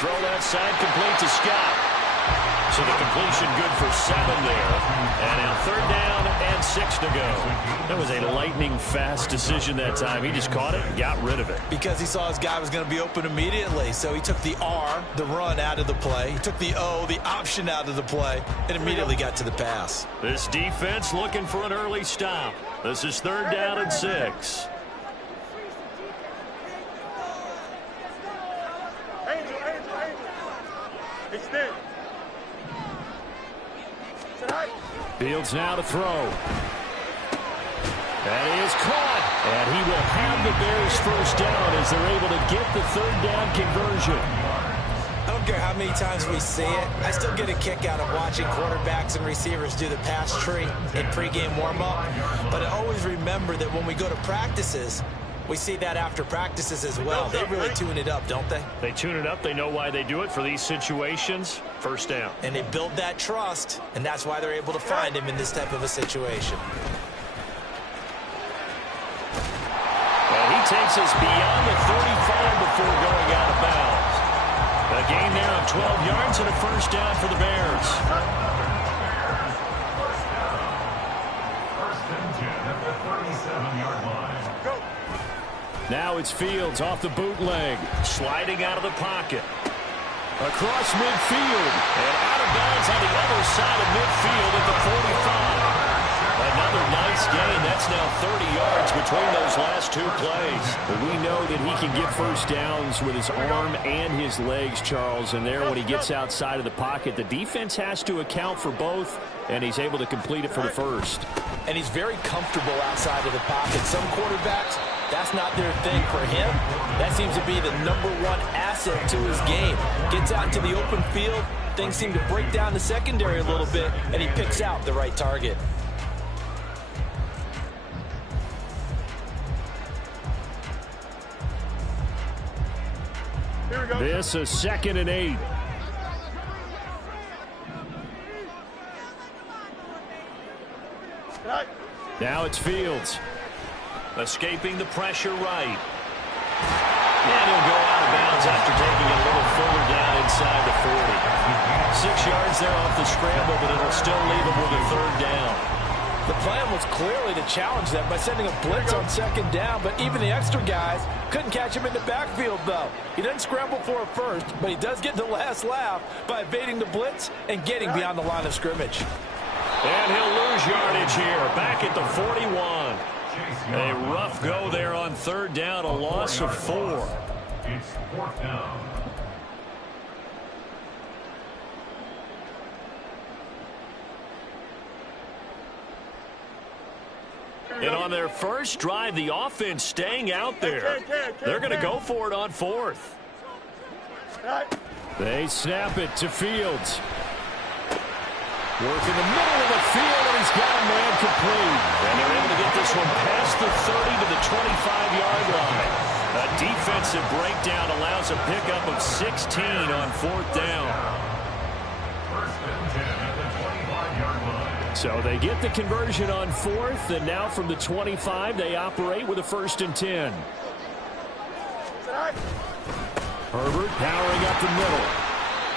throw that side complete to Scott. So the completion good for 7 there. And now 3rd down and 6 to go. That was a lightning-fast decision that time. He just caught it and got rid of it. Because he saw his guy was going to be open immediately. So he took the R, the run, out of the play. He took the O, the option, out of the play, and immediately got to the pass. This defense looking for an early stop. This is 3rd down and 6. Fields now to throw. That is caught. And he will have the Bears 1st down as they're able to get the 3rd down conversion. I don't care how many times we see it. I still get a kick out of watching quarterbacks and receivers do the pass tree in pregame warm-up. But I always remember that when we go to practices, we see that after practices as well. They really tune it up, don't they? They tune it up. They know why they do it for these situations. 1st down. And they build that trust, and that's why they're able to find him in this type of a situation. And he takes us beyond the 35 before going out of bounds. A gain there of 12 yards and a 1st down for the Bears. 1st and 10 at the 37-yard line. Now it's Fields off the bootleg. Sliding out of the pocket. Across midfield. And out of bounds on the other side of midfield at the 45. Another nice gain. That's now 30 yards between those last 2 plays. But we know that he can get 1st downs with his arm and his legs, Charles. And there when he gets outside of the pocket, the defense has to account for both, and he's able to complete it for the 1st. And he's very comfortable outside of the pocket. Some quarterbacks, that's not their thing. For him, that seems to be the #1 asset to his game. Gets out into the open field, things seem to break down the secondary a little bit, and he picks out the right target. This is 2nd and 8. Now it's Fields. Escaping the pressure right. And he'll go out of bounds after taking it a little further down inside the 40. 6 yards there off the scramble, but it'll still leave him with a 3rd down. The plan was clearly to challenge them by sending a blitz on 2nd down, but even the extra guys couldn't catch him in the backfield, though. He doesn't scramble for a 1st, but he does get the last laugh by evading the blitz and getting beyond the line of scrimmage. And he'll lose yardage here, back at the 41. A rough go there on 3rd down, a loss of 4. It's 4th down. And on their first drive, the offense staying out there. They're going to go for it on 4th. They snap it to Fields. Work in the middle of the field, and he's got a man complete. And they're able to get this one past the 30 to the 25-yard line. A defensive breakdown allows a pickup of 16 on 4th down. 1st and 10 at the 25-yard line. So they get the conversion on 4th, and now from the 25, they operate with a 1st and 10. Herbert powering up the middle.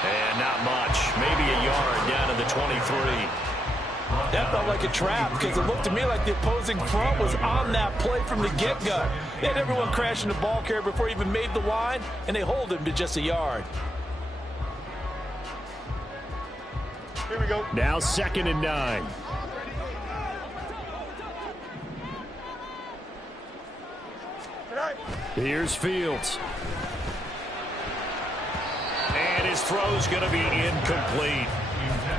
And not much. Maybe a yard down to the 23. That felt like a trap because it looked to me like the opposing front was on that play from the get-go. They had everyone crashing the ball carrier before he even made the line, and they hold him to just a yard. Here we go. Now 2nd and 9. Here's Fields. And his throw's going to be incomplete.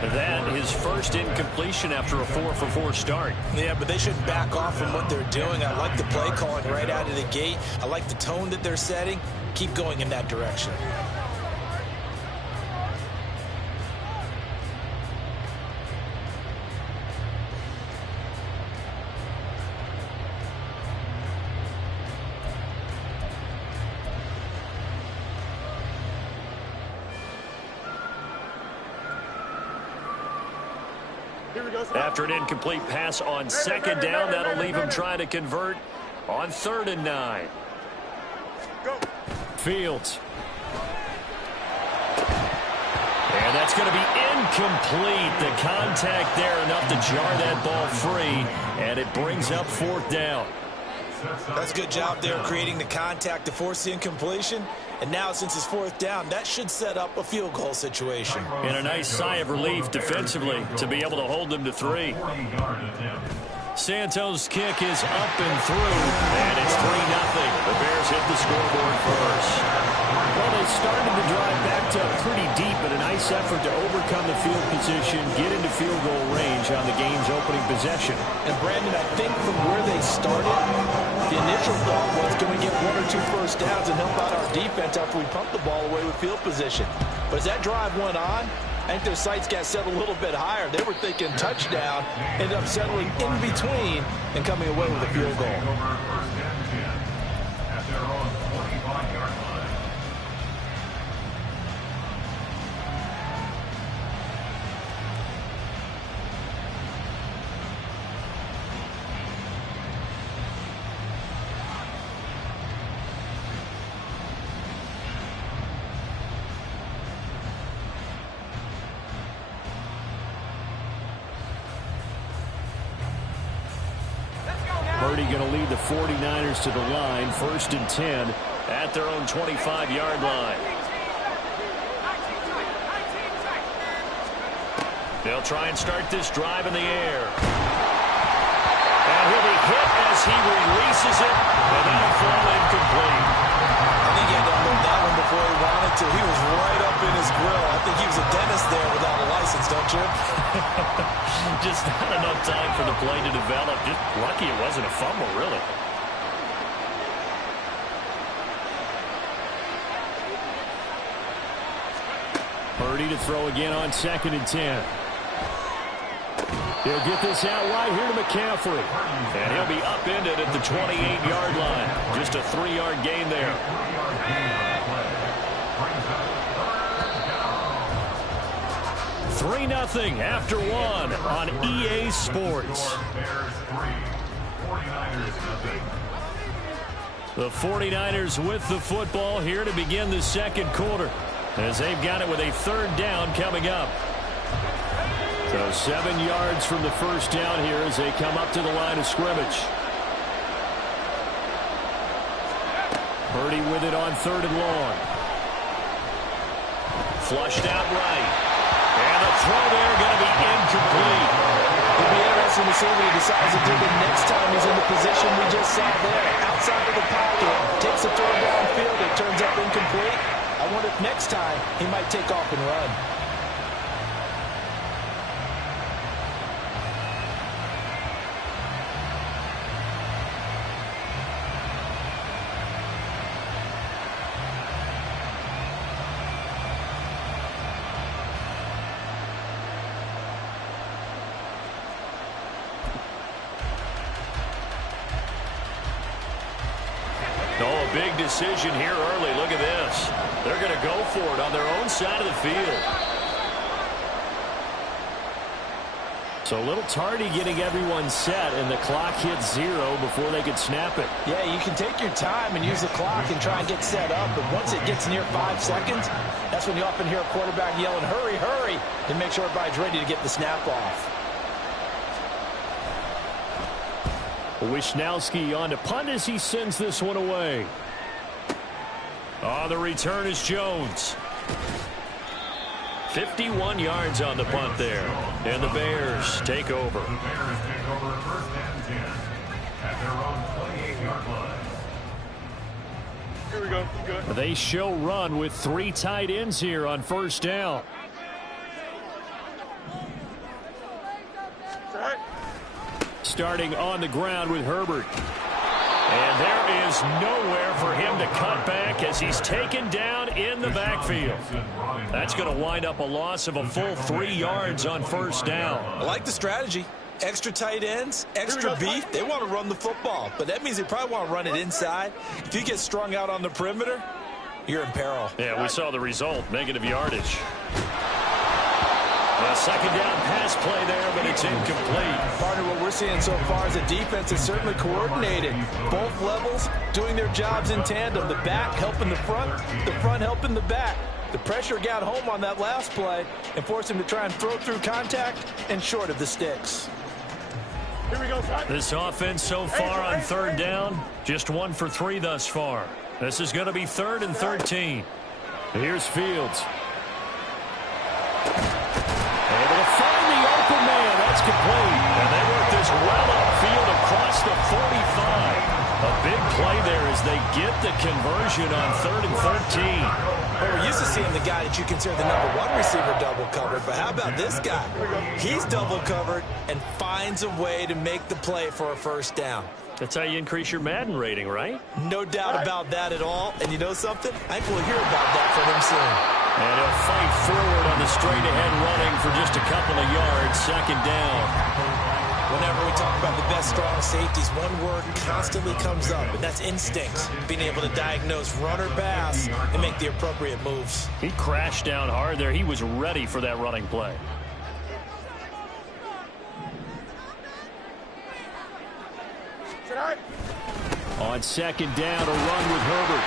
That his 1st incompletion after a 4-for-4 start. Yeah, but they shouldn't back off from what they're doing. I like the play calling right out of the gate. I like the tone that they're setting. Keep going in that direction. After an incomplete pass on 2nd down, that'll leave him trying to convert on 3rd and 9. Go. Fields. That's going to be incomplete. The contact there enough to jar that ball free, and it brings up fourth down. That's a good job there creating the contact to force the incompletion. And now, since it's fourth down, that should set up a field goal situation. And a nice sigh of relief defensively to be able to hold them to 3. Santos' kick is up and through, and it's 3-0. The Bears hit the scoreboard first. Well, they started the drive backed up pretty deep, but a nice effort to overcome the field position, get into field goal range on the game's opening possession. And, Brandon, I think from where they started, the initial thought was, can we get 1 or 2 first downs and help out our defense after we pump the ball away with field position? But as that drive went on, I think their sights got set a little bit higher. They were thinking touchdown, ended up settling in between and coming away with a field goal. At their own 25-yard line. Purdy going to lead the 49ers to the line, 1st and 10 at their own 25-yard line. They'll try and start this drive in the air. And he'll be hit as he releases it, and that'll fall incomplete. I think he had to unload that one before he wanted to. He was right up in his grill. I think he was a dentist there without a license, don't you? Just not enough time for the play to develop. Just lucky it wasn't a fumble, really. Purdy to throw again on 2nd and 10. He'll get this out wide here to McCaffrey. And he'll be upended at the 28-yard line. Just a 3-yard gain there. 3-0 after 1 on EA Sports. The 49ers with the football here to begin the second quarter, as they've got it with a 3rd down coming up. So 7 yards from the first down here as they come up to the line of scrimmage. Purdy with it on 3rd and long. Flushed out right. And the throw there going to be incomplete. It'll be interesting to see what he decides to do the next time he's in the position we just saw there. Outside of the pocket, takes a throw downfield, it turns up incomplete. I wonder if next time he might take off and run. Big decision here early. Look at this. They're going to go for it on their own side of the field. So a little tardy getting everyone set, and the clock hits 0 before they could snap it. Yeah, you can take your time and use the clock and try and get set up, but once it gets near 5 seconds, that's when you often hear a quarterback yelling, hurry, hurry, to make sure everybody's ready to get the snap off. Wishnowski on to punt as he sends this one away. Oh, the return is Jones. 51 yards on the punt there. And the Bears take over. The Bears take over 1st and 10 at their own 28-yard line. Here we go. Good. They show run with 3 tight ends here on 1st down. All right. Starting on the ground with Herbert. And there is nowhere for him to cut back as he's taken down in the backfield. That's going to wind up a loss of a full 3 yards on 1st down. I like the strategy. Extra tight ends, extra beef. They want to run the football, but that means they probably want to run it inside. If you get strung out on the perimeter, you're in peril. Yeah, we saw the result, negative yardage. A 2nd down pass play there, but it's incomplete. Partner, what we're seeing so far is the defense is certainly coordinated. Both levels doing their jobs in tandem. The back helping the front helping the back. The pressure got home on that last play and forced him to try and throw through contact and short of the sticks. Here we go, son. This offense so far on third down, just 1 for 3 thus far. This is going to be 3rd and 13. Here's Fields. Able to find the open man. That's complete. And they work this well upfield across the 45. A big play there as they get the conversion on 3rd and 13. Well, we're used to seeing the guy that you consider the #1 receiver double covered, but how about this guy? He's double covered and finds a way to make the play for a first down. That's how you increase your Madden rating, right? No doubt about that at all. And you know something? I think we'll hear about that from him soon. And he'll fight forward on the straight-ahead running for just a couple of yards, 2nd down. Whenever we talk about the best strong safeties, one word constantly comes up, and that's instincts. Being able to diagnose run or pass and make the appropriate moves. He crashed down hard there. He was ready for that running play. On 2nd down, a run with Herbert.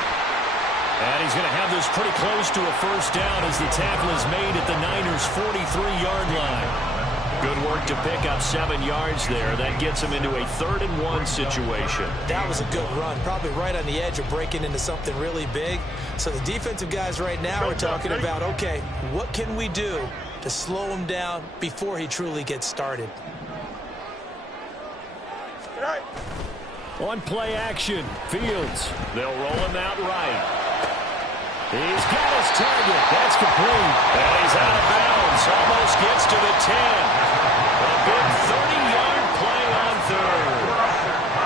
And he's going to have this pretty close to a first down as the tackle is made at the Niners' 43-yard line. Good work to pick up 7 yards there. That gets him into a 3rd and 1 situation. That was a good run, probably right on the edge of breaking into something really big. So the defensive guys right now are talking about, okay, what can we do to slow him down before he truly gets started? On play action, Fields. They'll roll him out right. He's got his target. That's complete. And he's out of bounds. Almost gets to the 10. A big 30-yard play on 3rd.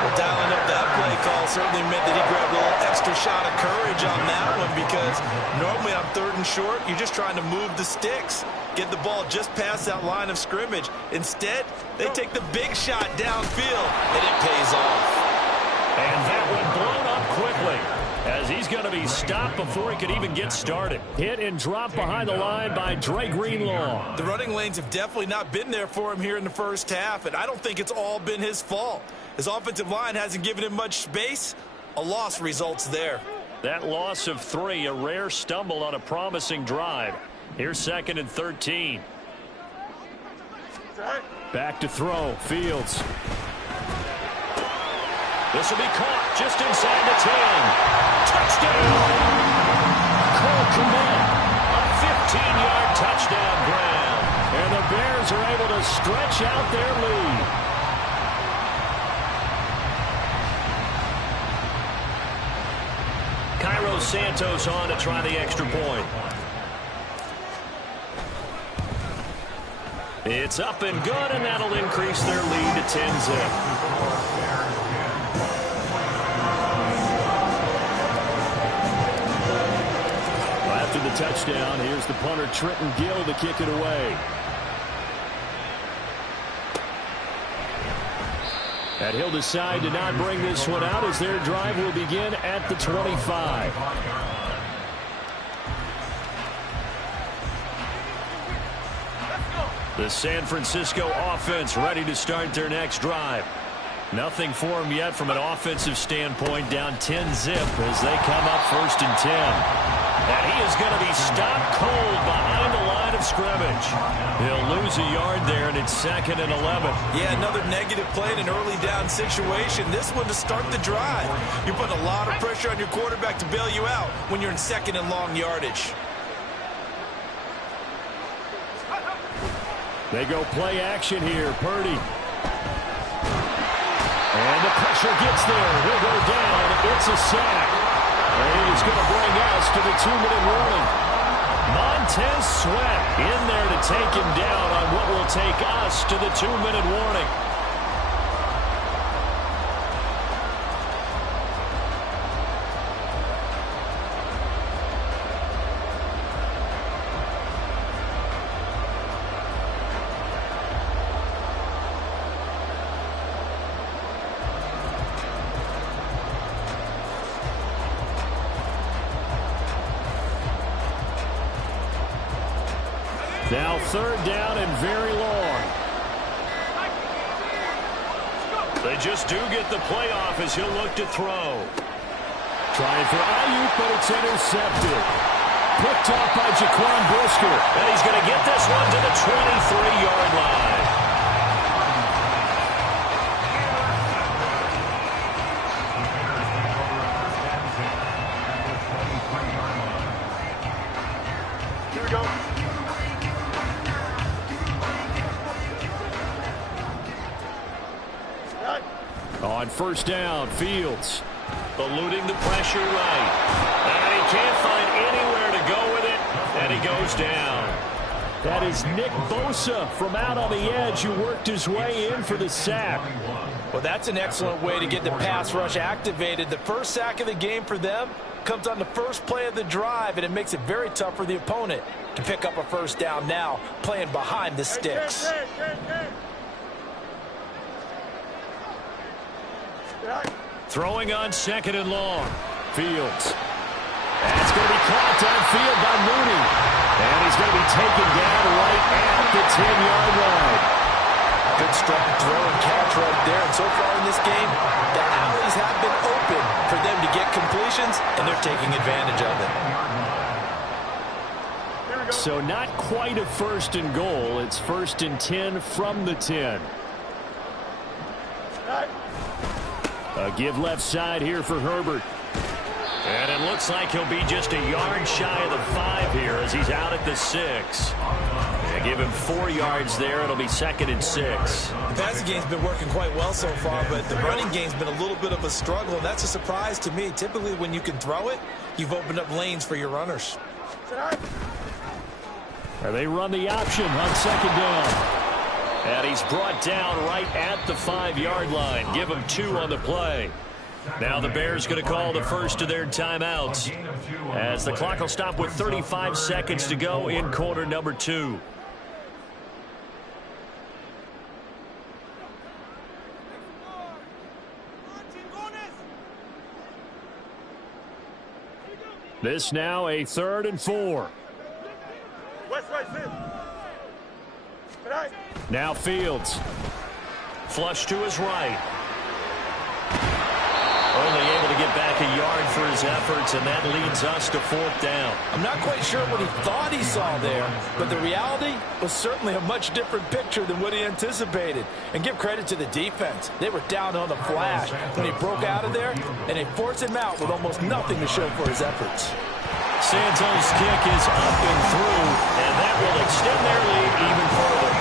Well, dialing up that play call certainly meant that he grabbed a little extra shot of courage on that one, because normally on 3rd and short, you're just trying to move the sticks, get the ball just past that line of scrimmage. Instead, they take the big shot downfield, and it pays off. And that one blown up quickly, as he's going to be stopped before he could even get started. Hit and drop behind the line by Dre Greenlaw. The running lanes have definitely not been there for him here in the first half, and I don't think it's all been his fault. His offensive line hasn't given him much space. A loss results there. That loss of 3, a rare stumble on a promising drive. Here's 2nd and 13. Back to throw, Fields. This will be caught just inside the 10. Touchdown! Cole Kmet, a 15-yard touchdown grab. And the Bears are able to stretch out their lead. Cairo Santos on to try the extra point. It's up and good, and that'll increase their lead to 10-zip. The touchdown. Here's the punter, Trenton Gill, to kick it away. And he'll decide to not bring this one out as their drive will begin at the 25. The San Francisco offense ready to start their next drive. Nothing for them yet from an offensive standpoint, down 10-zip as they come up 1st and 10. And he is going to be stopped cold behind the line of scrimmage. He'll lose a yard there, and it's 2nd and 11. Yeah, another negative play in an early down situation. This one to start the drive. You're putting a lot of pressure on your quarterback to bail you out when you're in 2nd and long yardage. They go play action here. Purdy. And the pressure gets there. He'll go down. It's a sack. And he's going to bring us to the 2-minute warning. Montez Sweat in there to take him down on what will take us to the 2-minute warning. Now 3rd down and very long. They just do get the playoff as he'll look to throw. Trying for Ayuk, but it's intercepted. Picked off by Jaquan Brisker. And he's going to get this one to the 23-yard line. Here we go. Right. On first down, Fields. Eluding the pressure right. And he can't find anywhere to go with it. And he goes down. That is Nick Bosa from out on the edge who worked his way in for the sack. Well, that's an excellent way to get the pass rush activated. The first sack of the game for them comes on the first play of the drive, and it makes it very tough for the opponent to pick up a first down now, playing behind the sticks. Throwing on second and long. Fields. That's going to be caught downfield by Mooney. And he's going to be taken down right at the 10-yard line. Good strong throw and catch right there. And so far in this game, the alleys have been open for them to get completions, and they're taking advantage of it. So not quite a first and goal. It's first and 10 from the 10. A give left side here for Herbert. And it looks like he'll be just a yard shy of the 5 here as he's out at the 6. They give him 4 yards there. It'll be second and 6. The passing game's been working quite well so far, but the running game's been a little bit of a struggle, and that's a surprise to me. Typically, when you can throw it, you've opened up lanes for your runners. They run the option on second down. And he's brought down right at the 5-yard line. Give him 2 on the play. Now the Bears going to call the first of their timeouts as the clock will stop with 35 seconds to go in quarter number 2. This now a 3rd and 4. Now Fields. Flush to his right. Only able to get back a yard for his efforts, and that leads us to 4th down. I'm not quite sure what he thought he saw there, but the reality was certainly a much different picture than what he anticipated. And give credit to the defense. They were down on the flash when he broke out of there, and they forced him out with almost nothing to show for his efforts. Santos' kick is up and through, and that will extend their lead even further.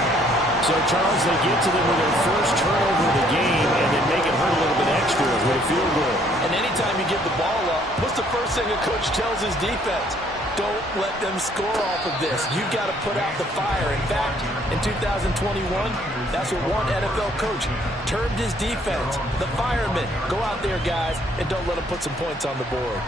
So, Charles, they get to them with their first turnover of the game and then make it hurt a little bit extra with a field goal. And anytime you give the ball up, what's the first thing a coach tells his defense? Don't let them score off of this. You've got to put out the fire. In fact, in 2021, that's what one NFL coach termed his defense. The firemen. Go out there, guys, and don't let them put some points on the board.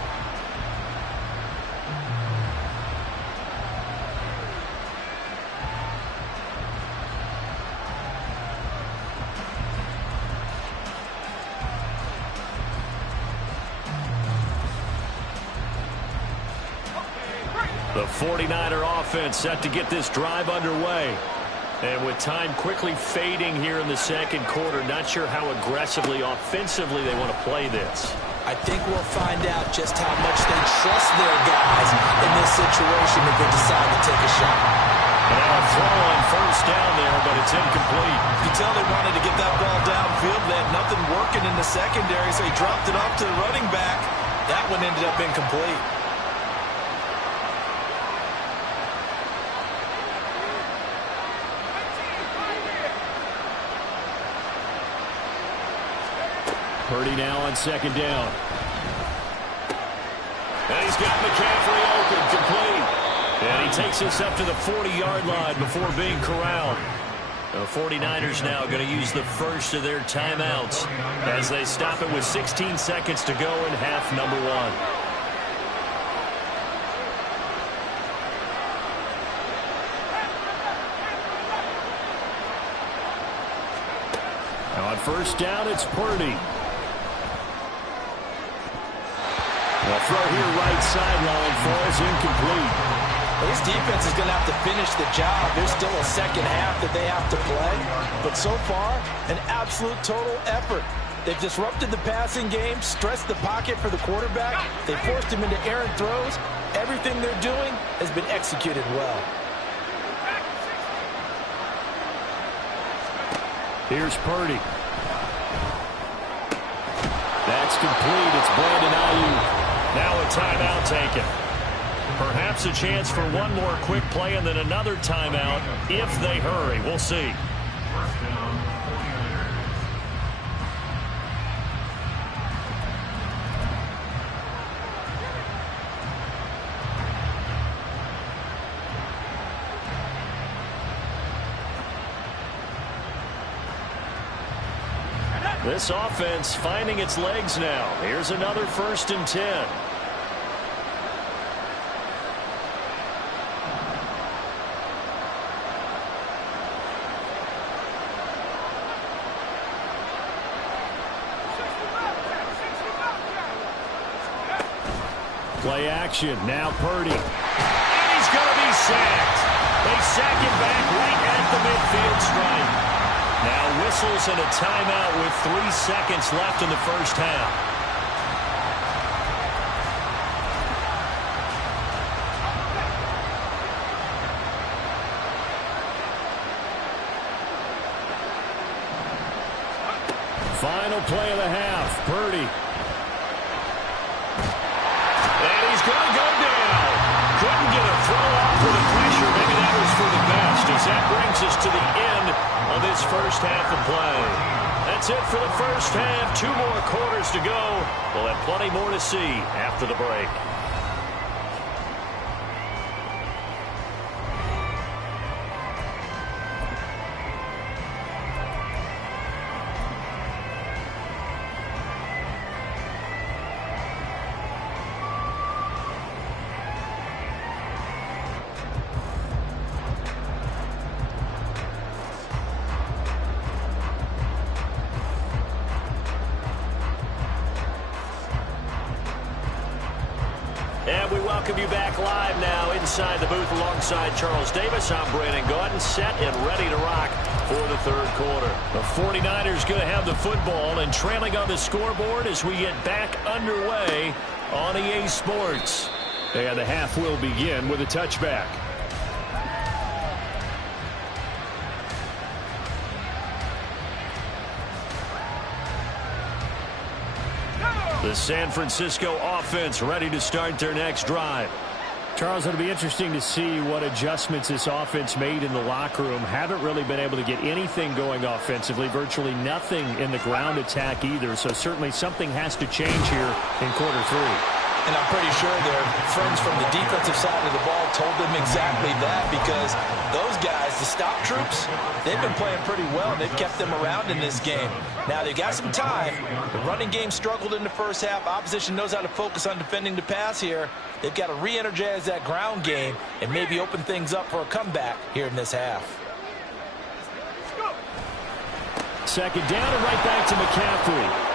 The 49er offense set to get this drive underway. And with time quickly fading here in the second quarter, not sure how aggressively, offensively they want to play this. I think we'll find out just how much they trust their guys in this situation if they decide to take a shot. Now a throw on first down there, but it's incomplete. You can tell they wanted to get that ball downfield. They had nothing working in the secondary, so he dropped it off to the running back. That one ended up incomplete. Purdy now on second down. And he's got McCaffrey open, complete. And he takes us up to the 40-yard line before being corralled. The 49ers now going to use the first of their timeouts as they stop it with 16 seconds to go in half number 1. Now on first down, it's Purdy. The throw here right sideline falls incomplete. Well, this defense is going to have to finish the job. There's still a second half that they have to play. But so far, an absolute total effort. They've disrupted the passing game, stressed the pocket for the quarterback. They forced him into errant throws. Everything they're doing has been executed well. Here's Purdy. That's complete. It's Brandon Ayuk. Now a timeout taken. Perhaps a chance for one more quick play and then another timeout if they hurry. We'll see. First down, 49ers. This offense finding its legs now. Here's another 1st and 10. Play action. Now Purdy. And he's going to be sacked. They sack him back right at the midfield stripe. Now whistles and a timeout with 3 seconds left in the first half. Final play of the half. Purdy. And he's going to go down. Couldn't get a throw off with the pressure. Maybe that was for the best, as that brings us to the end of this first half of play. That's it for the first half. 2 more quarters to go. We'll have plenty more to see after the break. And we welcome you back live now inside the booth alongside Charles Davis. I'm Brandon Gaudin, set and ready to rock for the third quarter. The 49ers going to have the football and trailing on the scoreboard as we get back underway on EA Sports. And the half will begin with a touchback. The San Francisco offense ready to start their next drive. Charles, it'll be interesting to see what adjustments this offense made in the locker room. Haven't really been able to get anything going offensively, virtually nothing in the ground attack either. So certainly something has to change here in quarter 3. And I'm pretty sure their friends from the defensive side of the ball told them exactly that, because those guys, the stop troops, they've been playing pretty well. They've kept them around in this game. Now, they've got some time. The running game struggled in the first half. Opposition knows how to focus on defending the pass here. They've got to re-energize that ground game and maybe open things up for a comeback here in this half. Second down and right back to McCaffrey.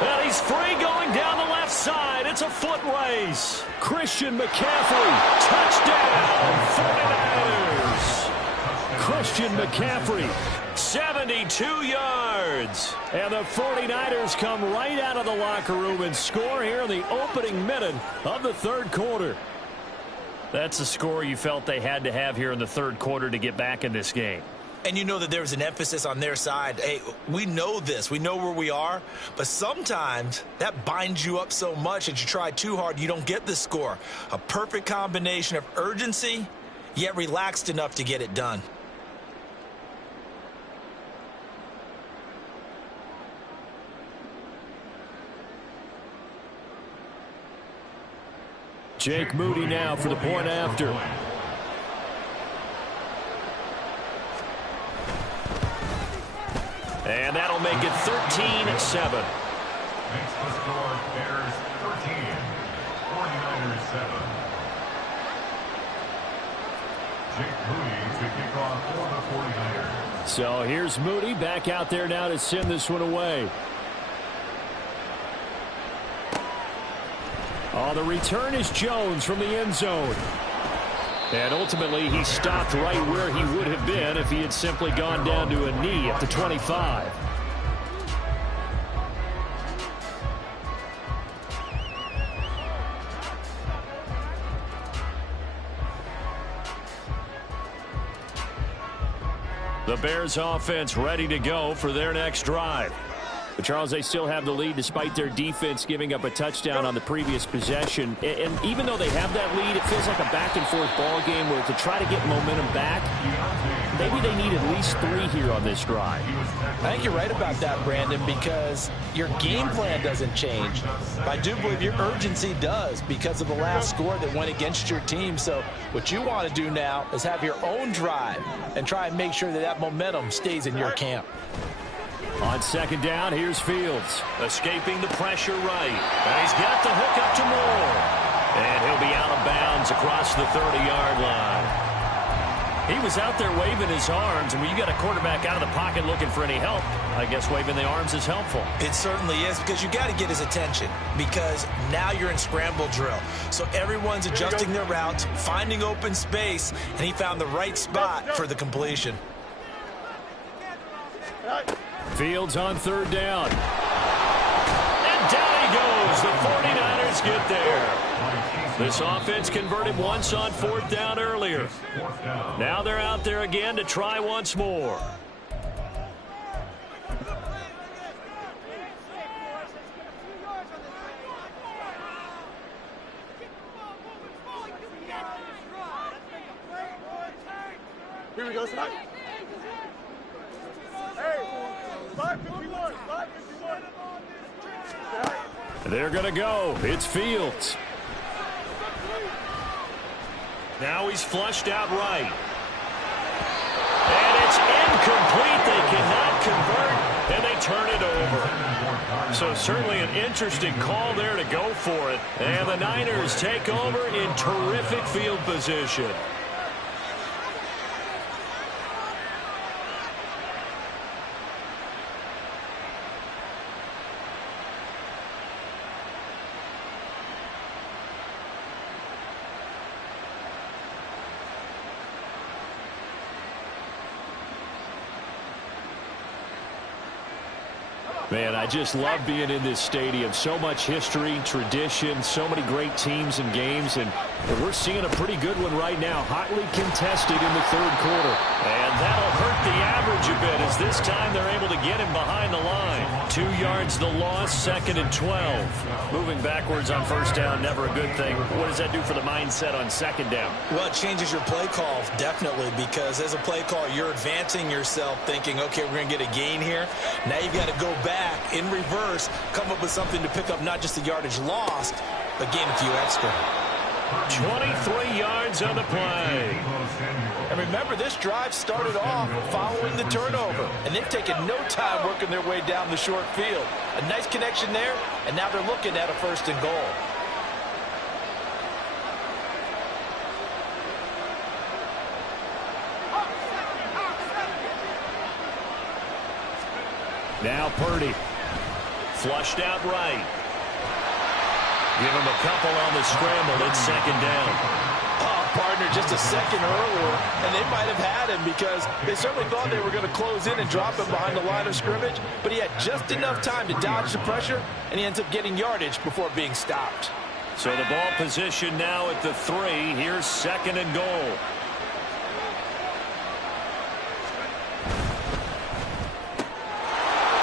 And he's free going down the left side. It's a foot race. Christian McCaffrey. Touchdown, 49ers. Christian McCaffrey. 72 yards. And the 49ers come right out of the locker room and score here in the opening minute of the third quarter. That's the score you felt they had to have here in the third quarter to get back in this game. And you know that there was an emphasis on their side. Hey, we know this. We know where we are. But sometimes that binds you up so much that you try too hard, you don't get the score. A perfect combination of urgency, yet relaxed enough to get it done. Jake Moody now for the point after. And that'll make it 13-7. Makes the score Bears 13, 49ers 7. Jake Moody to kick off for the 49ers. So here's Moody back out there now to send this one away. Oh, the return is Jones from the end zone. And ultimately, he stopped right where he would have been if he had simply gone down to a knee at the 25. The Bears offense ready to go for their next drive. But Charles, they still have the lead despite their defense giving up a touchdown on the previous possession. And even though they have that lead, it feels like a back-and-forth ball game where to try to get momentum back, maybe they need at least 3 here on this drive. I think you're right about that, Brandon, because your game plan doesn't change. I do believe your urgency does because of the last score that went against your team. So what you want to do now is have your own drive and try and make sure that that momentum stays in your camp. On second down, here's Fields. Escaping the pressure right. And he's got the hook up to Moore. And he'll be out of bounds across the 30-yard line. He was out there waving his arms, and when you got a quarterback out of the pocket looking for any help, I guess waving the arms is helpful. It certainly is, because you got to get his attention, because now you're in scramble drill. So everyone's adjusting their routes, finding open space, and he found the right spot for the completion. Fields on third down. And down he goes. The 49ers get there. This offense converted once on fourth down earlier. Now they're out there again to try once more. Here we go, son. Hey, 551, 551. They're going to go. It's Fields. Now he's flushed out right. And it's incomplete. They cannot convert, and they turn it over. So certainly an interesting call there to go for it. And the Niners take over in terrific field position. Man, I just love being in this stadium. So much history, tradition, so many great teams and games, and we're seeing a pretty good one right now. Hotly contested in the third quarter. And that'll hurt the average a bit, as this time they're able to get him behind the line. 2 yards the loss, 2nd and 12. Moving backwards on first down, never a good thing. What does that do for the mindset on second down? Well, it changes your play call, definitely, because as a play call, you're advancing yourself thinking, okay, we're going to get a gain here. Now you've got to go back in reverse, come up with something to pick up not just the yardage lost, but gain a few extra. 23 yards on the play. And remember, this drive started off following the turnover, and they've taken no time working their way down the short field. A nice connection there, and now they're looking at a 1st and goal. Now Purdy. Flushed out right. Give him a couple on the scramble. It's 2nd down. Partner just a second earlier, and they might have had him because they certainly thought they were going to close in and drop him behind the line of scrimmage, but he had just enough time to dodge the pressure, and he ends up getting yardage before being stopped. So the ball position now at the 3. Here's 2nd and goal.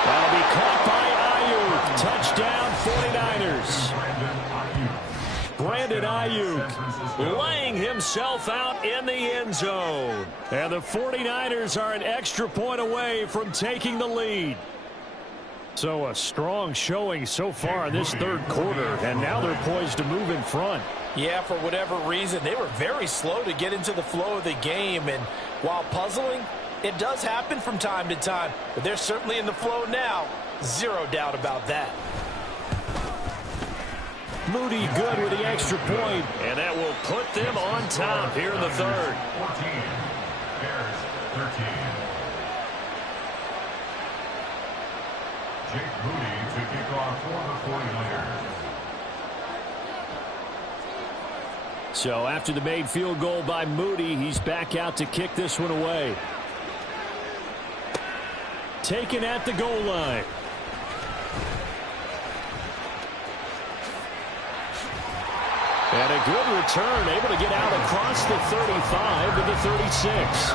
That'll be caught by Ayuk. Touchdown 49ers. Brandon Ayuk laying himself out in the end zone. And the 49ers are an extra point away from taking the lead. So a strong showing so far in this third quarter, and now they're poised to move in front. Yeah, for whatever reason, they were very slow to get into the flow of the game, and while puzzling, it does happen from time to time, but they're certainly in the flow now. Zero doubt about that. Moody good with the extra point. And that will put them on top here in the third. 14. Bears 13. Jake Moody to kick off for the 49ers. So after the made field goal by Moody, he's back out to kick this one away. Taken at the goal line. And a good return, able to get out across the 35 to the 36.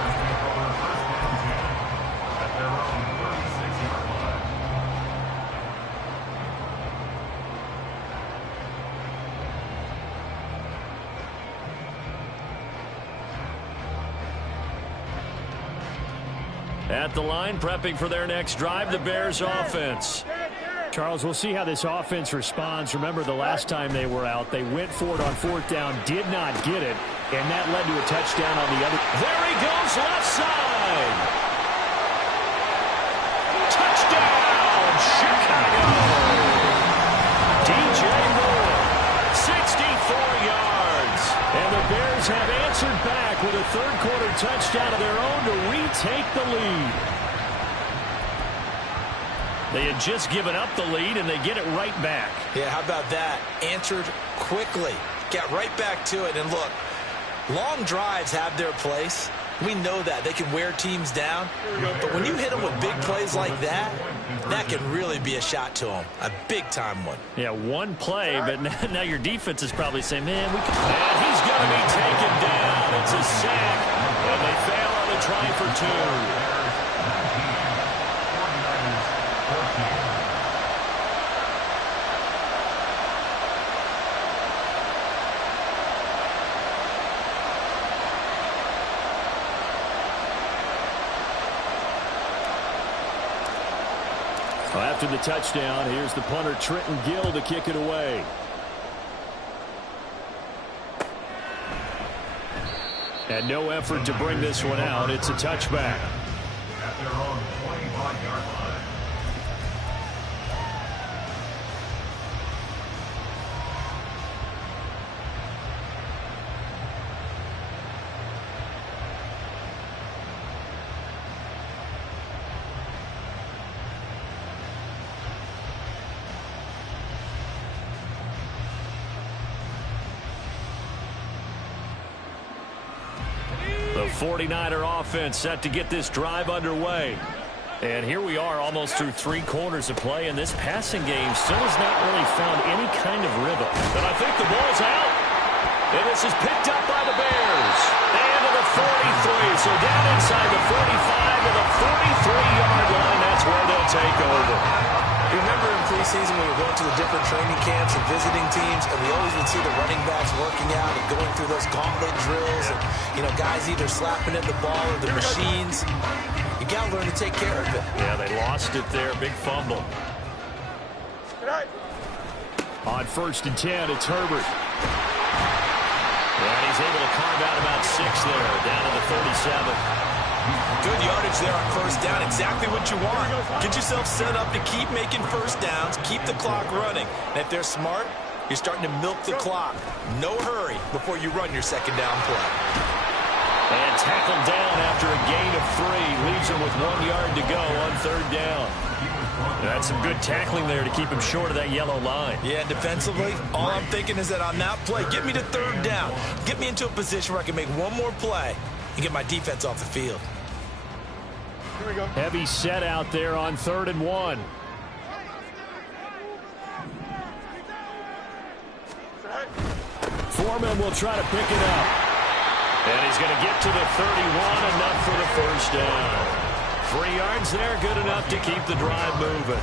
At the line, prepping for their next drive, the Bears offense. Charles, we'll see how this offense responds. Remember, the last time they were out, they went for it on fourth down, did not get it, and that led to a touchdown on the other. There he goes, left side. Touchdown, Chicago. DJ Moore, 64 yards. And the Bears have answered back with a third-quarter touchdown of their own to retake the lead. They had just given up the lead, and they get it right back. Yeah, how about that? Answered quickly. Got right back to it. And look, long drives have their place. We know that. They can wear teams down. But when you hit them with big plays like that, that can really be a shot to them. A big-time one. Yeah, one play, but now your defense is probably saying, man, we can... And he's going to be taken down. It's a sack. And they fail on the try for two. After the touchdown, here's the punter, Trenton Gill, to kick it away. And no effort to bring this one out. It's a touchback. At their own 25-yard line. The 49er offense set to get this drive underway. And here we are almost through 3 quarters of play, and this passing game still has not really found any kind of rhythm. And I think the ball's out. And this is picked up by the Bears. And to the 43. So down inside the 45 to the 43-yard line. That's where they'll take over. You remember in preseason when we were going to the different training camps and visiting teams, and we always would see the running backs working out and going through those gauntlet drills, and, you know, guys either slapping at the ball or the machines. You got to learn to take care of it. Yeah, they lost it there. Big fumble. On 1st and 10, it's Herbert. And he's able to carve out about 6 there, down to the 37. Good yardage there on 1st down. Exactly what you want. Get yourself set up to keep making 1st downs, keep the clock running. And if they're smart, you're starting to milk the clock. No hurry before you run your 2nd down play. And tackled down after a gain of 3. Leaves him with 1 yard to go on 3rd down. That's some good tackling there to keep him short of that yellow line. Yeah, defensively, all I'm thinking is that on that play, get me to 3rd down. Get me into a position where I can make one more play and get my defense off the field. Here we go. Heavy set out there on 3rd and 1. Foreman will try to pick it up. And he's going to get to the 31, enough for the 1st down. 3 yards there, good enough to keep the drive moving.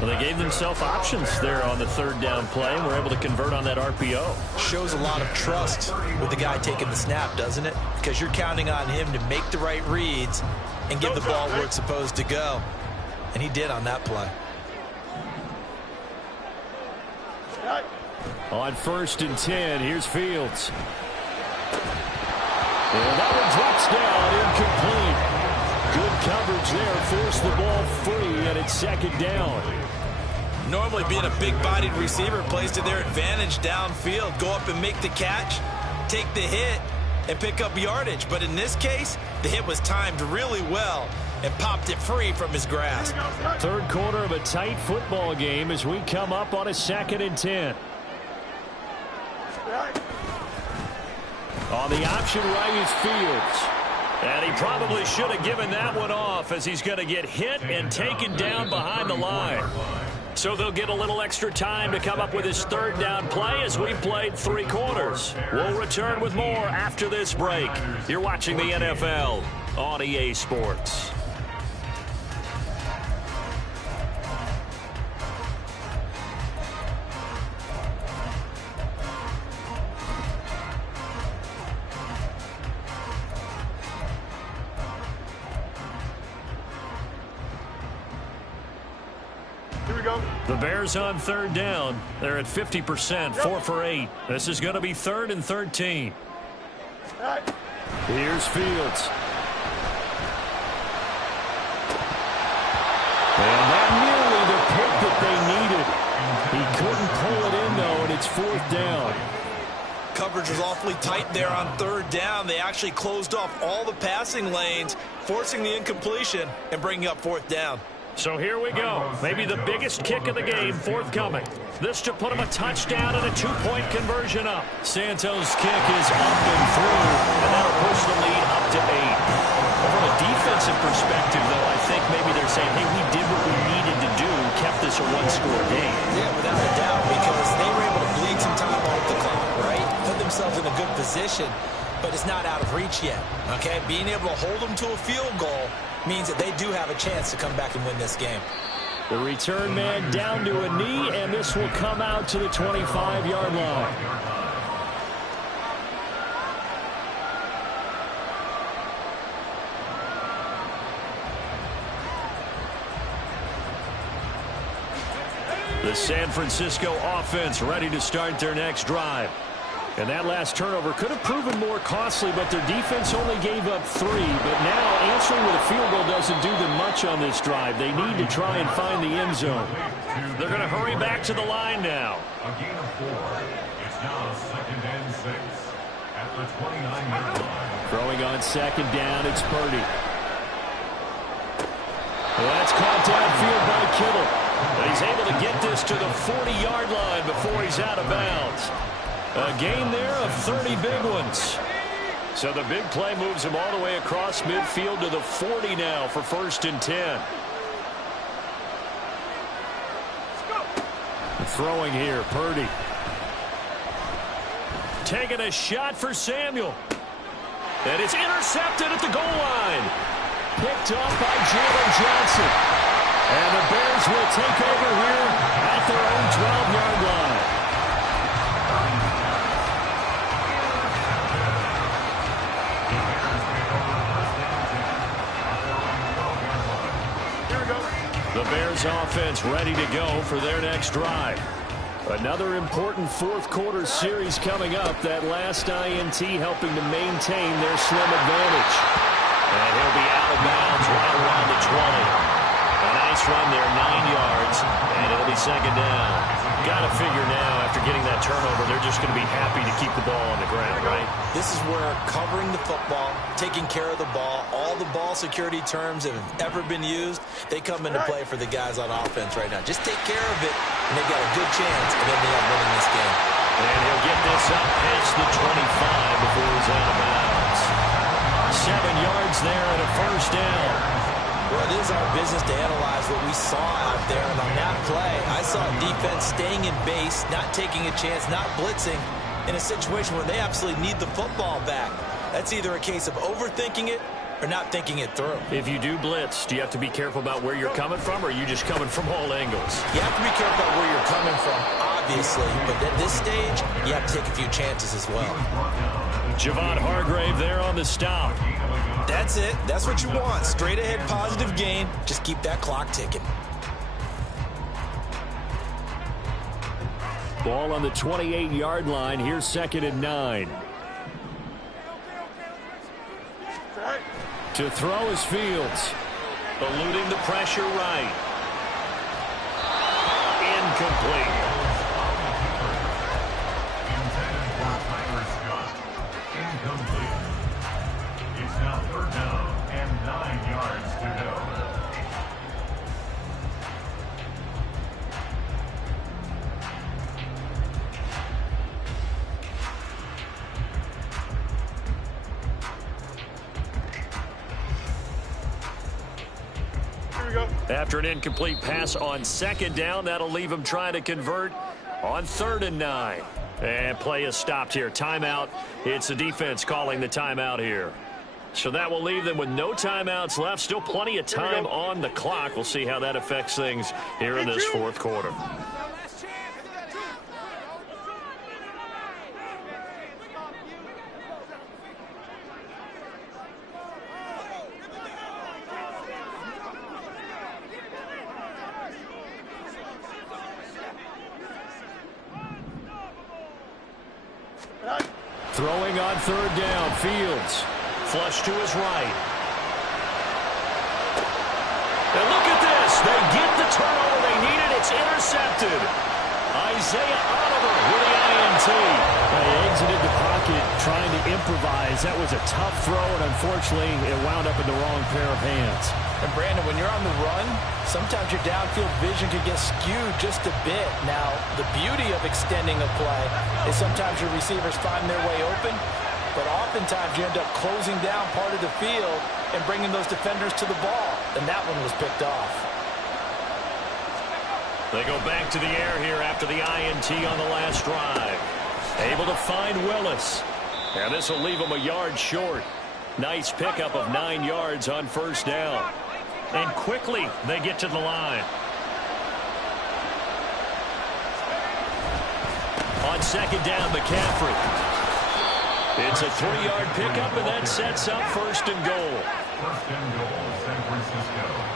Well, they gave themselves options there on the 3rd down play and were able to convert on that RPO. Shows a lot of trust with the guy taking the snap, doesn't it? Because you're counting on him to make the right reads and get the ball where it's supposed to go. And he did on that play. On 1st and 10, here's Fields. And that one drops down, incomplete. Good coverage there, forced the ball free, and it's 2nd down. Normally being a big-bodied receiver plays to their advantage downfield. Go up and make the catch, take the hit, and pick up yardage. But in this case, the hit was timed really well and popped it free from his grasp. 3rd quarter of a tight football game as we come up on a 2nd and 10. On the option right is Fields. And he probably should have given that one off as he's going to get hit and taken down behind the line. So they'll get a little extra time to come up with his third down play as we've played 3 quarters. We'll return with more after this break. You're watching the NFL on EA Sports. The Bears on third down. They're at 50%, 4 for 8. This is going to be 3rd and 13. Here's Fields. And that nearly the pick that they needed. He couldn't pull it in, though, and it's 4th down. Coverage was awfully tight there on 3rd down. They actually closed off all the passing lanes, forcing the incompletion and bringing up 4th down. So here we go. Maybe the biggest kick of the game forthcoming. This to put him a touchdown and a 2-point conversion up. Santos' kick is up and through, and that'll push the lead up to 8. From a defensive perspective, though, I think maybe they're saying, hey, we did what we needed to do, kept this a 1-score game. Yeah, without a doubt, because they were able to bleed some time off the clock, right? Put themselves in a good position, but it's not out of reach yet, okay? Being able to hold them to a field goal means that they do have a chance to come back and win this game. The return man down to a knee, and this will come out to the 25-yard line. The San Francisco offense ready to start their next drive. And that last turnover could have proven more costly, but their defense only gave up 3. But now answering with a field goal doesn't do them much on this drive. They need to try and find the end zone. They're going to hurry back to the line now. A gain of 4. It's now 2nd and 6 at the 29-yard line. Throwing on 2nd down, it's Purdy. Well, that's caught downfield by Kittle. But he's able to get this to the 40-yard line before he's out of bounds. A gain there of 30 big ones. So the big play moves him all the way across midfield to the 40 now for 1st and 10. Throwing here, Purdy. Taking a shot for Samuel. And it's intercepted at the goal line. Picked off by Jalen Johnson. And the Bears will take over here at their own 12-yard line. The Bears offense ready to go for their next drive. Another important 4th quarter series coming up. That last INT helping to maintain their slim advantage. And he'll be out of bounds right around the 20. A nice run there, 9 yards, and it'll be 2nd down. Got to figure now, after getting that turnover, they're just going to be happy to keep the ball on the ground, right? This is where covering the football, taking care of the ball, all the ball security terms that have ever been used, they come into play for the guys on offense right now. Just take care of it, and they've got a good chance of ending up winning this game. And he'll get this up past the 25 before he's out of bounds. 7 yards there and a 1st down. Well, it is our business to analyze what we saw out there, and on that play, I saw defense staying in base, not taking a chance, not blitzing, in a situation where they absolutely need the football back. That's either a case of overthinking it or not thinking it through. If you do blitz, do you have to be careful about where you're coming from, or are you just coming from all angles? You have to be careful about where you're coming from, obviously, but at this stage, you have to take a few chances as well. Javon Hargrave there on the stop. That's it. That's what you want. Straight ahead positive gain. Just keep that clock ticking. Ball on the 28-yard line. Here's 2nd and 9. To throw is Fields. Eluding the pressure right. Incomplete. Incomplete. It's now 3rd down and 9 yards to go. After an incomplete pass on 2nd down, that'll leave him trying to convert on 3rd and 9. And play is stopped here. Timeout. It's the defense calling the timeout here. So that will leave them with no timeouts left. Still plenty of time on the clock. We'll see how that affects things here in this 4th quarter. Throwing on 3rd down, Fields. Flush to his right. And look at this. They get the turnover they needed. It's intercepted. Isaiah Oliver with the INT. They exited the pocket trying to improvise. That was a tough throw, and unfortunately, it wound up in the wrong pair of hands. And Brandon, when you're on the run, sometimes your downfield vision can get skewed just a bit. Now, the beauty of extending a play is sometimes your receivers find their way open, but oftentimes you end up closing down part of the field and bringing those defenders to the ball. And that one was picked off. They go back to the air here after the INT on the last drive. Able to find Willis. And this will leave him a yard short. Nice pickup of 9 yards on 1st down. And quickly they get to the line. On 2nd down, McCaffrey. It's a 3-yard pickup, and that sets up 1st and goal. 1st and goal, San Francisco.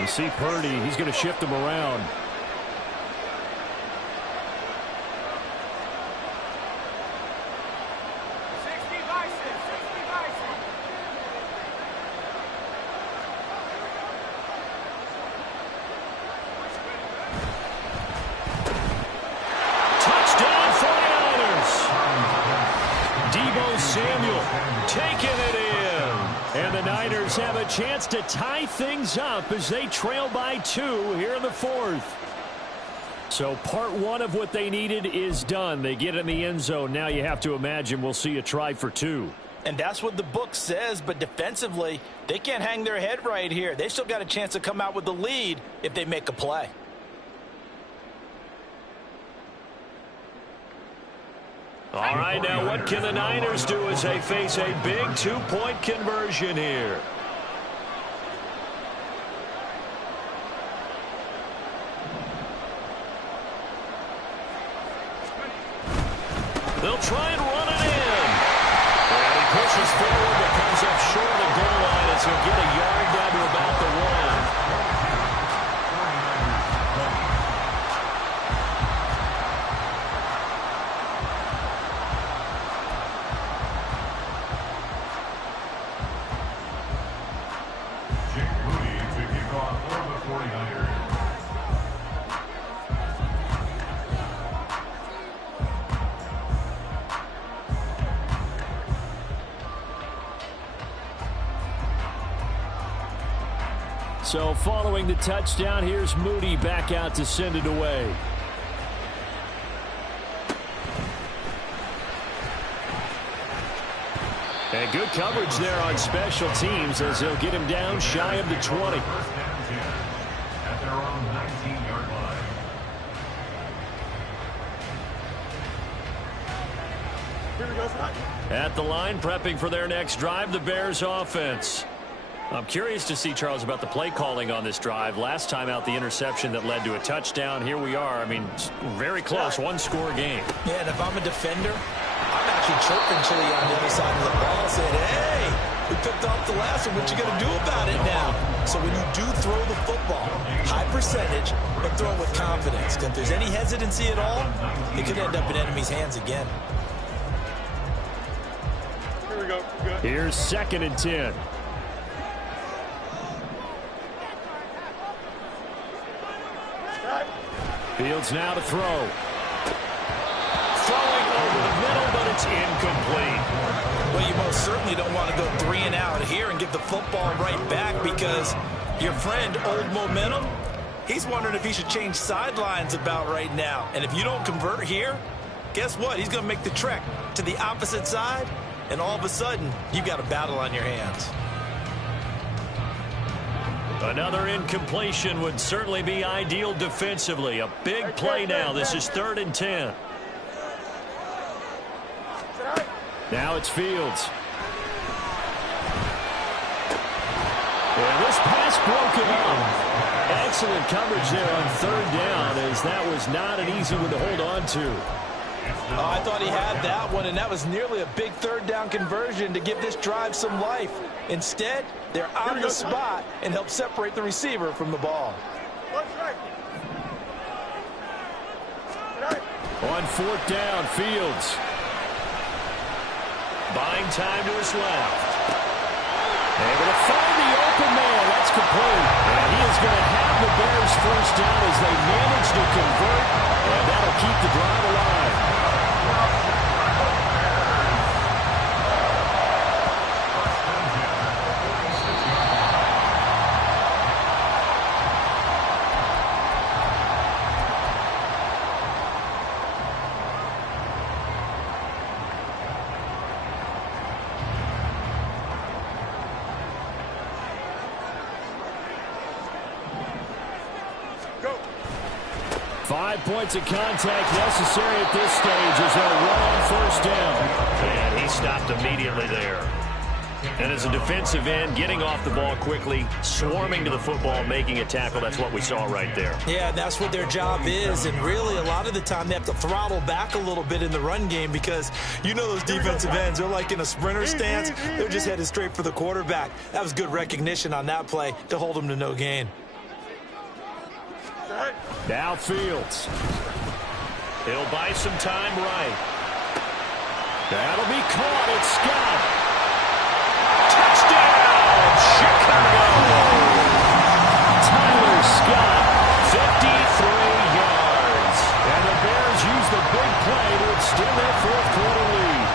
You see Purdy, he's going to shift him around. Touchdown 49ers. Deebo Samuel taking it in. And the Niners have a chance to tie things up as they trail by 2 here in the 4th. So part 1 of what they needed is done. They get in the end zone. Now you have to imagine we'll see a try for 2. And that's what the book says, but defensively, they can't hang their head right here. They still got a chance to come out with the lead if they make a play. All right, now what can the Niners do as they face a big 2-point conversion here? They'll try and run it in. And he pushes forward but comes up short of the goal line as he'll get a yard down to about the 1. So following the touchdown, here's Moody back out to send it away. And good coverage there on special teams as they'll get him down shy of the 20. At their own 19-yard line. Here we go, Scott. At the line, prepping for their next drive, the Bears offense. I'm curious to see, Charles, about the play calling on this drive. Last time out, the interception that led to a touchdown. Here we are. I mean, very close, one-score game. Yeah, and if I'm a defender, I'm actually chirping Chili on the other side of the ball, saying, hey, we picked off the last one. What you going to do about it now? So when you do throw the football, high percentage, but throw it with confidence. If there's any hesitancy at all, it could end up in enemy's hands again. Here we go. Good. Here's 2nd and 10. Fields now to throw. Throwing over the middle, but it's incomplete. Well, you most certainly don't want to go 3 and out here and get the football right back because your friend, Old Momentum, he's wondering if he should change sidelines about right now. And if you don't convert here, guess what? He's going to make the trek to the opposite side, and all of a sudden, you've got a battle on your hands. Another incompletion would certainly be ideal defensively. A big play now. This is 3rd and 10. Now it's Fields. And this pass broken up. Excellent coverage there on 3rd down, as that was not an easy one to hold on to. Oh, I thought he had that one, and that was nearly a big 3rd down conversion to give this drive some life. Instead, they're on the spot and help separate the receiver from the ball. On 4th down, Fields. Buying time to his left. Able to find the open man. That's complete. And he is going to have the Bears 1st down as they manage to convert, and that'll keep the drive alive. Go. 5 points of contact necessary at this stage as they'll run on 1st down. And he stopped immediately there. And as a defensive end, getting off the ball quickly, swarming to the football, making a tackle, that's what we saw right there. Yeah, that's what their job is, and really a lot of the time they have to throttle back a little bit in the run game because you know those defensive ends, they're like in a sprinter stance. They're just headed straight for the quarterback. That was good recognition on that play to hold them to no gain. Now Fields. He'll buy some time right. That'll be caught. It's Scott. Touchdown, Chicago! Tyler Scott, 53 yards. And the Bears use the big play to extend that 4th quarter lead.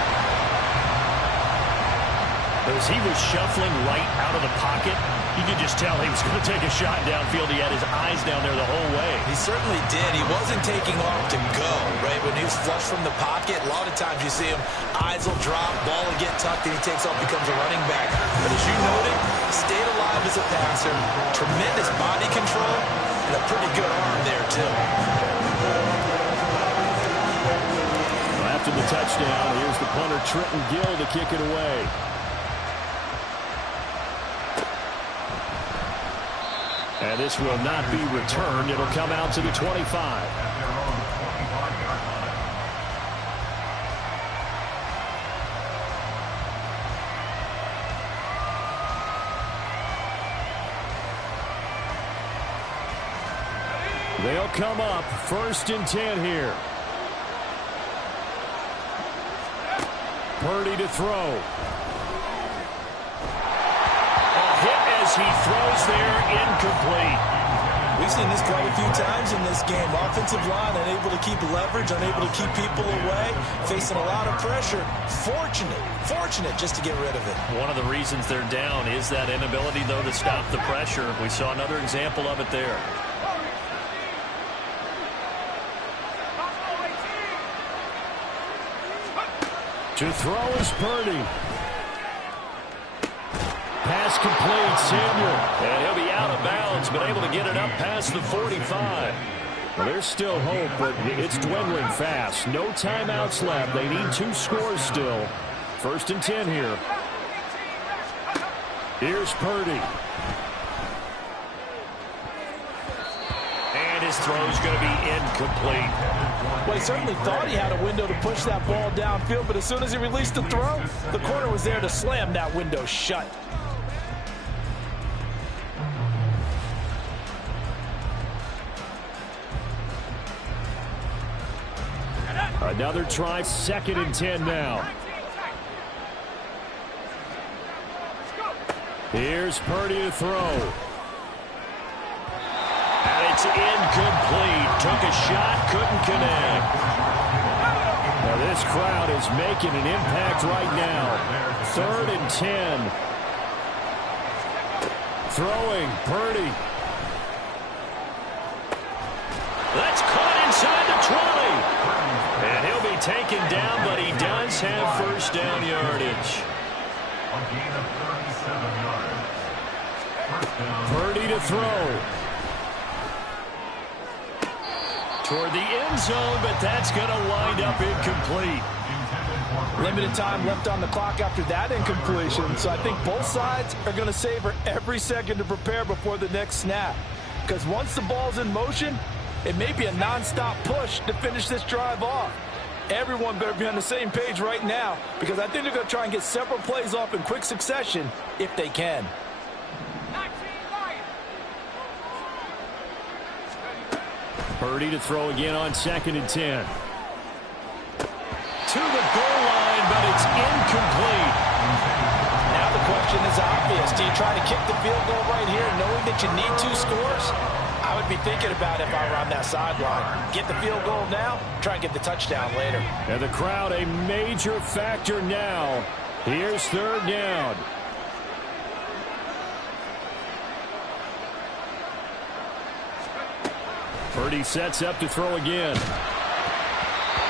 As he was shuffling right out of the pocket, you could just tell he was going to take a shot downfield. He had his eyes down there the whole way. He certainly did. He wasn't taking off to go, right? When he was flush from the pocket, a lot of times you see him, eyes will drop, ball will get tucked, and he takes off, becomes a running back. But as you noted, he stayed alive as a passer, tremendous body control, and a pretty good arm there, too. After the touchdown, here's the punter, Trenton Gill, to kick it away. And this will not be returned. It'll come out to the 25. They'll come up 1st and 10 here. Purdy to throw. He throws there, incomplete. We've seen this quite a few times in this game. Offensive line unable to keep leverage, unable to keep people away, facing a lot of pressure. Fortunate just to get rid of it. One of the reasons they're down is that inability, though, to stop the pressure. We saw another example of it there. To throw is Purdy. Pass complete, Samuel. And he'll be out of bounds, but able to get it up past the 45. Well, there's still hope, but it's dwindling fast. No timeouts left. They need 2 scores still. 1st and 10 here. Here's Purdy. And his throw's going to be incomplete. Well, he certainly thought he had a window to push that ball downfield, but as soon as he released the throw, the corner was there to slam that window shut. Another try, 2nd and 10 now. Here's Purdy to throw. And it's incomplete. Took a shot, couldn't connect. Now this crowd is making an impact right now. 3rd and 10. Throwing, Purdy. That's caught inside the 20. And he'll be taken down, but he does have first down yardage. A gain of 37 yards. First down. Purdy to throw. Toward the end zone, but that's going to wind up incomplete. Limited time left on the clock after that incompletion, so I think both sides are going to savor every second to prepare before the next snap. Because once the ball's in motion, it may be a non-stop push to finish this drive off. Everyone better be on the same page right now, because I think they're going to try and get several plays off in quick succession if they can. Purdy to throw again on 2nd and 10. To the goal line, but it's incomplete. Now the question is obvious. Do you try to kick the field goal right here knowing that you need 2 scores? I would be thinking about it if I were on that sideline. Get the field goal now, try and get the touchdown later. And the crowd a major factor now. Here's 3rd down. Purdy sets up to throw again.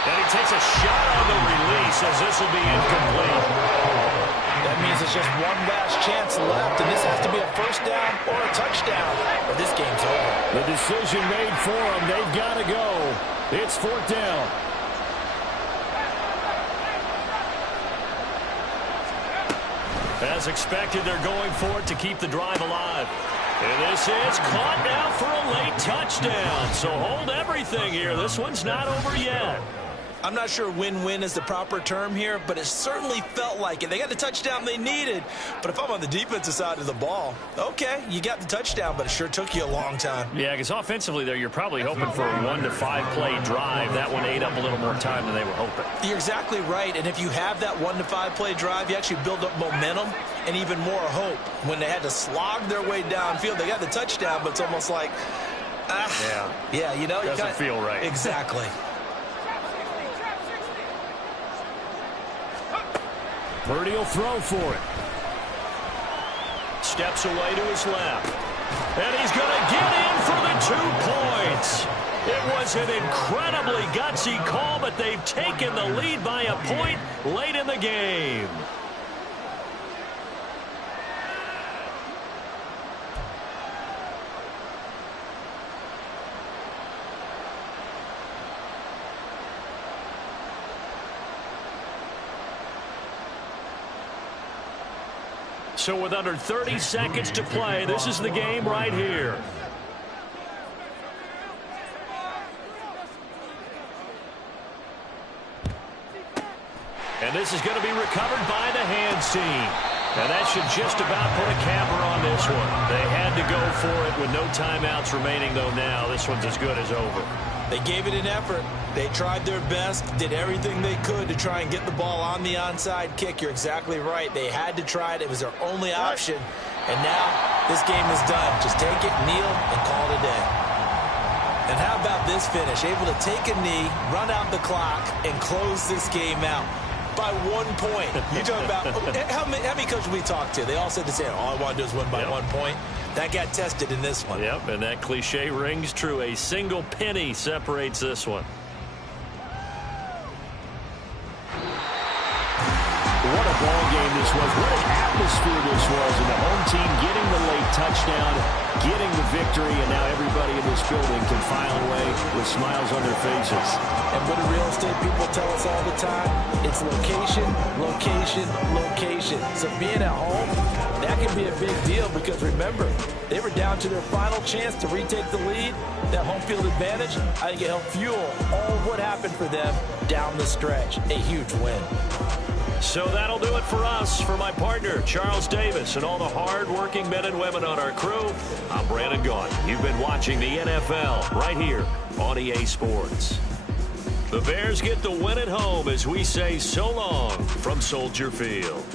And he takes a shot on the release as this will be incomplete. That means it's just one last chance left, and this has to be a first down or a touchdown, or this game's over. The decision made for them. They've got to go. It's 4th down. As expected, they're going for it to keep the drive alive. And this is caught now for a late touchdown. So hold everything here. This one's not over yet. I'm not sure win-win is the proper term here, but it certainly felt like it. They got the touchdown they needed, but if I'm on the defensive side of the ball, okay, you got the touchdown, but it sure took you a long time. Yeah, because offensively there, you're probably hoping for a 1 to 5 play drive. That one ate up a little more time than they were hoping. You're exactly right, and if you have that 1 to 5 play drive, you actually build up momentum and even more hope. When they had to slog their way downfield, they got the touchdown, but it's almost like, yeah, you know, doesn't feel right. Exactly. Purdy will throw for it. Steps away to his left. And he's going to get in for the 2 points. It was an incredibly gutsy call, but they've taken the lead by a point late in the game. So with under 30 seconds to play, this is the game right here. And this is going to be recovered by the hands team. And that should just about put a capper on this one. They had to go for it with no timeouts remaining, though now this one's as good as over. They gave it an effort. They tried their best, did everything they could to try and get the ball on the onside kick. You're exactly right. They had to try it. It was their only option. And now this game is done. Just take it, kneel, and call it a day. And how about this finish? Able to take a knee, run out the clock, and close this game out by 1 point. You talk about how many coaches we talked to? They all said the same. All I want to do is win by 1 point. That got tested in this one. Yep, and that cliche rings true. A single penny separates this one. What a ball game this was. What an atmosphere this was. And the home team getting the late touchdown, getting the victory, and now everybody in this building can file away with smiles on their faces. And what do real estate people tell us all the time? It's location, location, location. So being at home, that can be a big deal because remember, they were down to their final chance to retake the lead. That home field advantage, I think it helped fuel all of what happened for them down the stretch. A huge win. So that'll do it for us. For my partner, Charles Davis, and all the hard-working men and women on our crew, I'm Brandon Gaudin. You've been watching the NFL right here on EA Sports. The Bears get the win at home as we say so long from Soldier Field.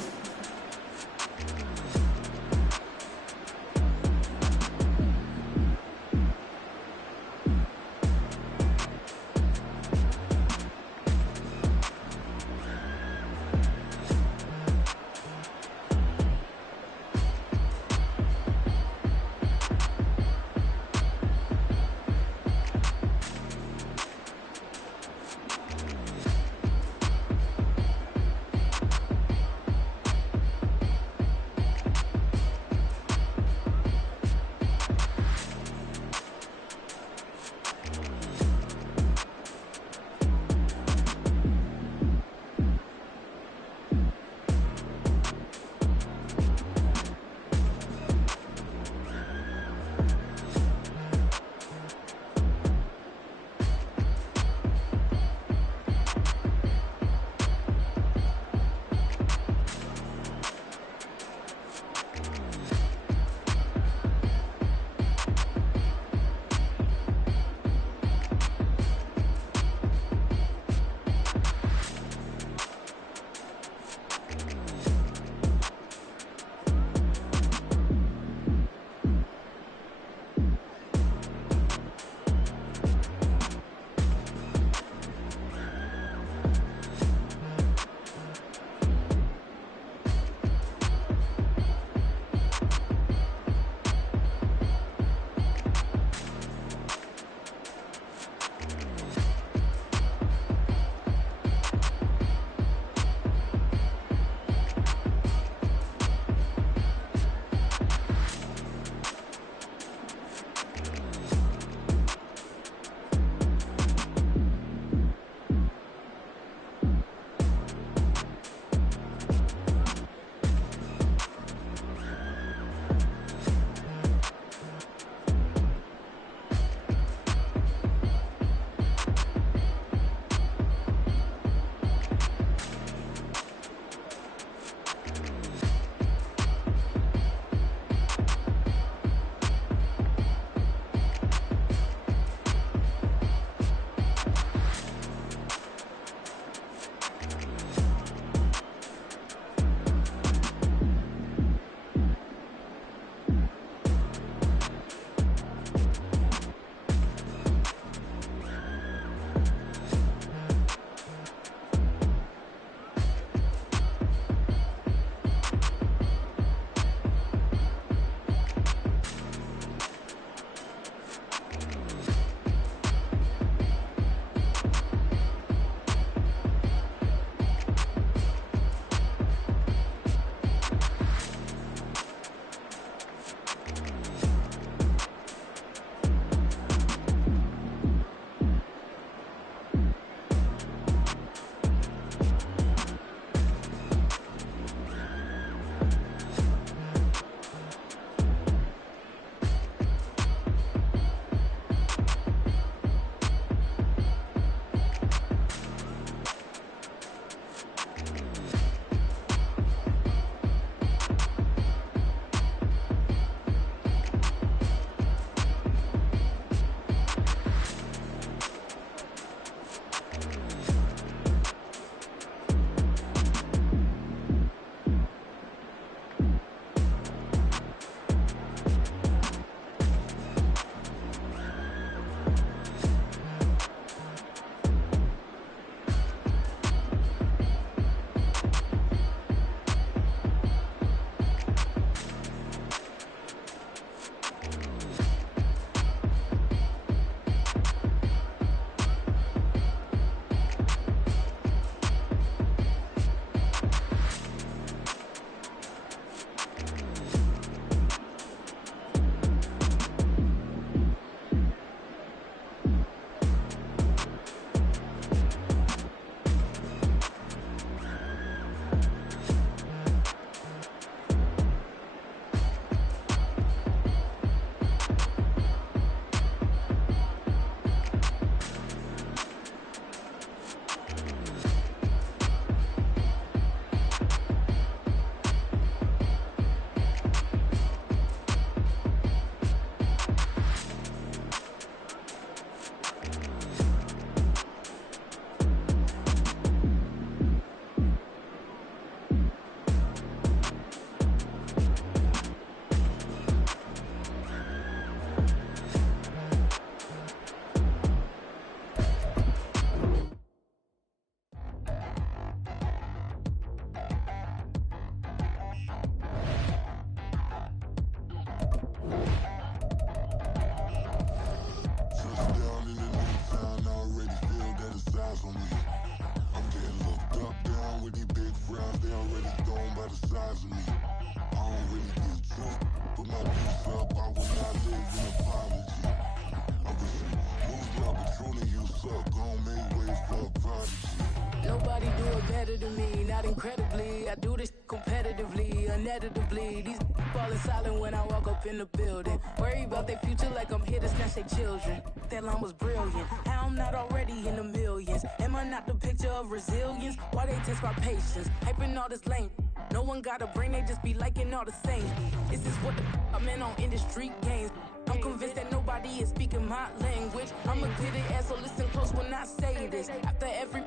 Nobody do it better than me, not incredibly. I do this competitively, uneditably. These falling silent when I walk up in the building. Worry about their future like I'm here to snatch their children. That line was brilliant. How I'm not already in the millions? Am I not the picture of resilience? Why they test my patience? Hyping all this lame. No one got a brain, they just be liking all the same. This is what the I'm in on industry games. I'm convinced that nobody is speaking my language. I'm a clear the air, so listen close when I say this. After every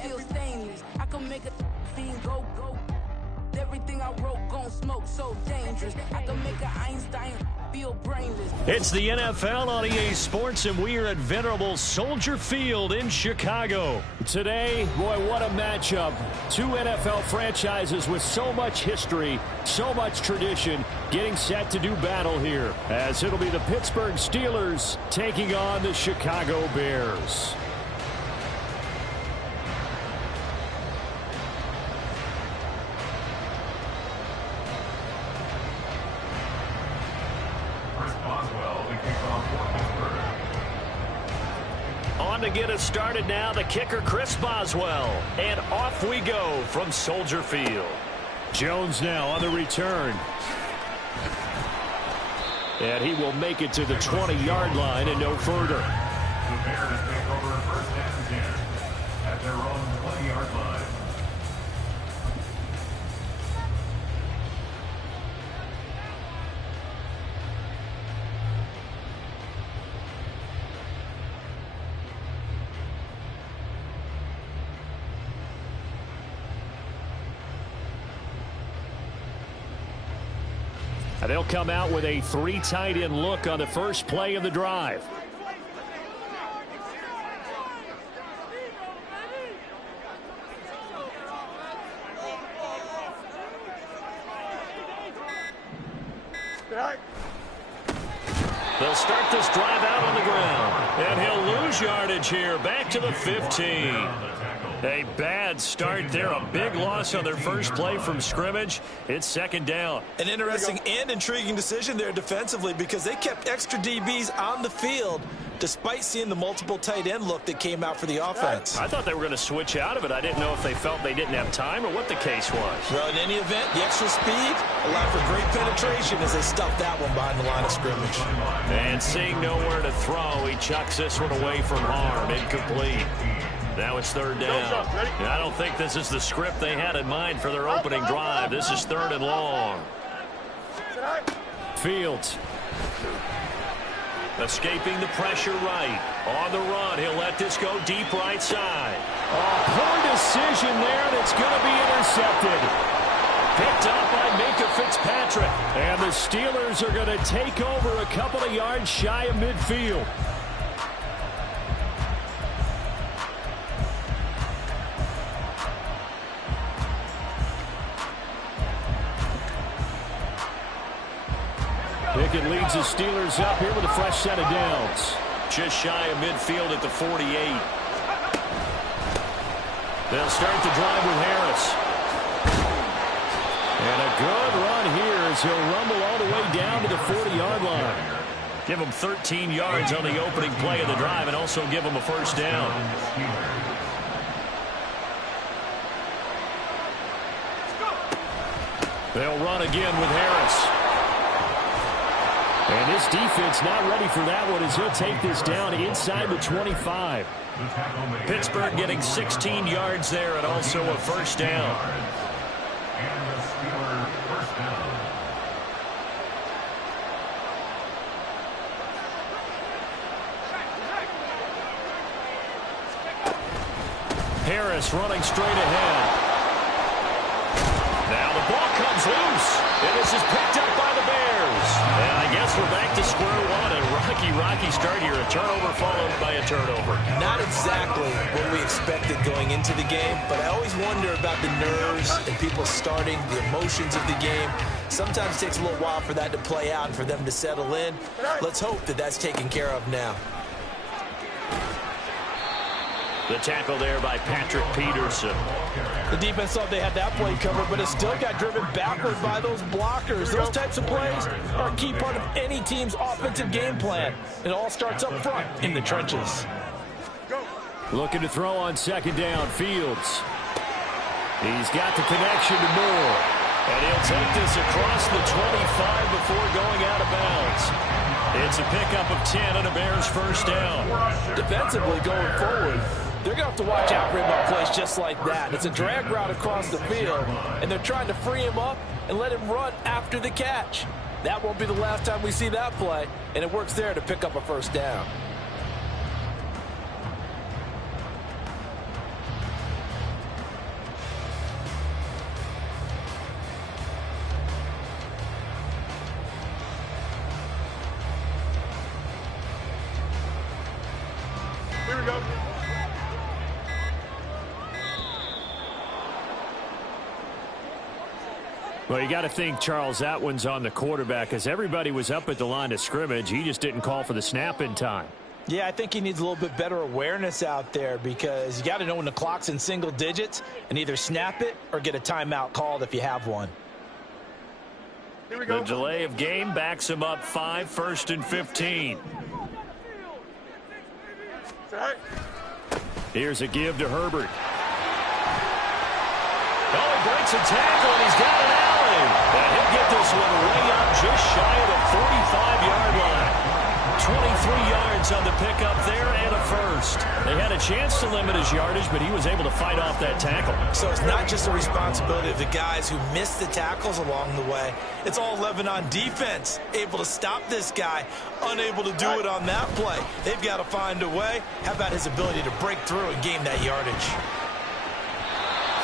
feel stainless. I can make a fiend go. Everything I wrote gon' smoke, so dangerous. I can make an Einstein feel brainless. It's the NFL on EA Sports, and we are at venerable Soldier Field in Chicago. Today, boy, what a matchup. Two NFL franchises with so much history, so much tradition, getting set to do battle here, as it'll be the Pittsburgh Steelers taking on the Chicago Bears. To get us started now, the kicker Chris Boswell, and off we go from Soldier Field. Jones now on the return, and he will make it to the 20-yard line and no further. The Bears take over first and 10 at their own 20-yard line. They'll come out with a 3 tight end look on the first play of the drive. They'll start this drive out on the ground, and he'll lose yardage here, back to the 15. A bad start there, a big loss on their first play from scrimmage. It's second down. An interesting and intriguing decision there defensively, because they kept extra DBs on the field despite seeing the multiple tight end look that came out for the offense. I thought they were going to switch out of it. I didn't know if they felt they didn't have time or what the case was. Well, in any event, the extra speed allowed for great penetration as they stuffed that one behind the line of scrimmage. And seeing nowhere to throw, he chucks this one away from harm. Incomplete. Now it's third down. I don't think this is the script they had in mind for their opening drive. This is third and long. Fields. Escaping the pressure right. On the run, he'll let this go deep right side. Poor decision there, and it's going to be intercepted. Picked up by Minka Fitzpatrick. And the Steelers are going to take over a couple of yards shy of midfield. Pickett leads the Steelers up here with a fresh set of downs. Just shy of midfield at the 48. They'll start the drive with Harris. And a good run here as he'll rumble all the way down to the 40-yard line. Give him 13 yards on the opening play of the drive and also give him a first down. They'll run again with Harris. And this defense not ready for that one as he'll take this down inside the 25. Pittsburgh getting 16 yards there and also a first down. Harris running straight ahead. Now the ball comes loose, and this is picked up by the Bears. And I guess we're back to square one. A rocky start here. A turnover followed by a turnover. Not exactly what we expected going into the game, but I always wonder about the nerves and people starting, the emotions of the game. Sometimes it takes a little while for that to play out and for them to settle in. Let's hope that that's taken care of now. The tackle there by Patrick Peterson. The defense thought they had that play covered, but it still got driven backward by those blockers. Those types of plays are a key part of any team's offensive game plan. It all starts up front in the trenches. Looking to throw on second down, Fields. He's got the connection to Moore. And he'll take this across the 25 before going out of bounds. It's a pickup of 10 and a Bears first down. Defensively going forward, they're going to have to watch out for him on plays just like that. It's a drag route across the field, and they're trying to free him up and let him run after the catch. That won't be the last time we see that play, and it works there to pick up a first down. Here we go. Well, you got to think, Charles, that one's on the quarterback, as everybody was up at the line of scrimmage. He just didn't call for the snap in time. Yeah, I think he needs a little bit better awareness out there, because you got to know when the clock's in single digits and either snap it or get a timeout called if you have one. Here we go. The delay of game backs him up 5, 1st and 15. Here's a give to Herbert. Oh, he breaks a tackle, and he's got an alley. And he'll get this one way up just shy of the 45-yard line. 23 yards on the pickup there and a first. They had a chance to limit his yardage, but he was able to fight off that tackle. So it's not just the responsibility of the guys who missed the tackles along the way. It's all 11 on defense, able to stop this guy, unable to do it on that play. They've got to find a way. How about his ability to break through and gain that yardage?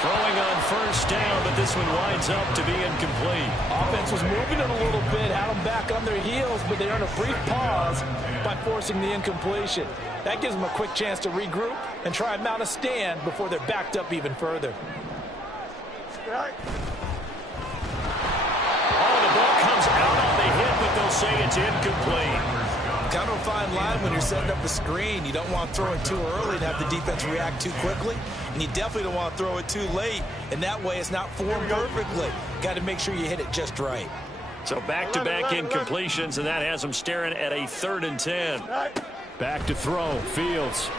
Throwing on first down, but this one winds up to be incomplete. Offense was moving it a little bit, had them back on their heels, but they earned a brief pause by forcing the incompletion. That gives them a quick chance to regroup and try and mount a stand before they're backed up even further. Oh, the ball comes out on the hit, but they'll say it's incomplete. Kind of a fine line when you're setting up a screen. You don't want to throw it too early and have the defense react too quickly. And you definitely don't want to throw it too late. And that way it's not formed perfectly. Got to make sure you hit it just right. So back-to-back incompletions, and that has them staring at a 3rd and 10. Back to throw, Fields.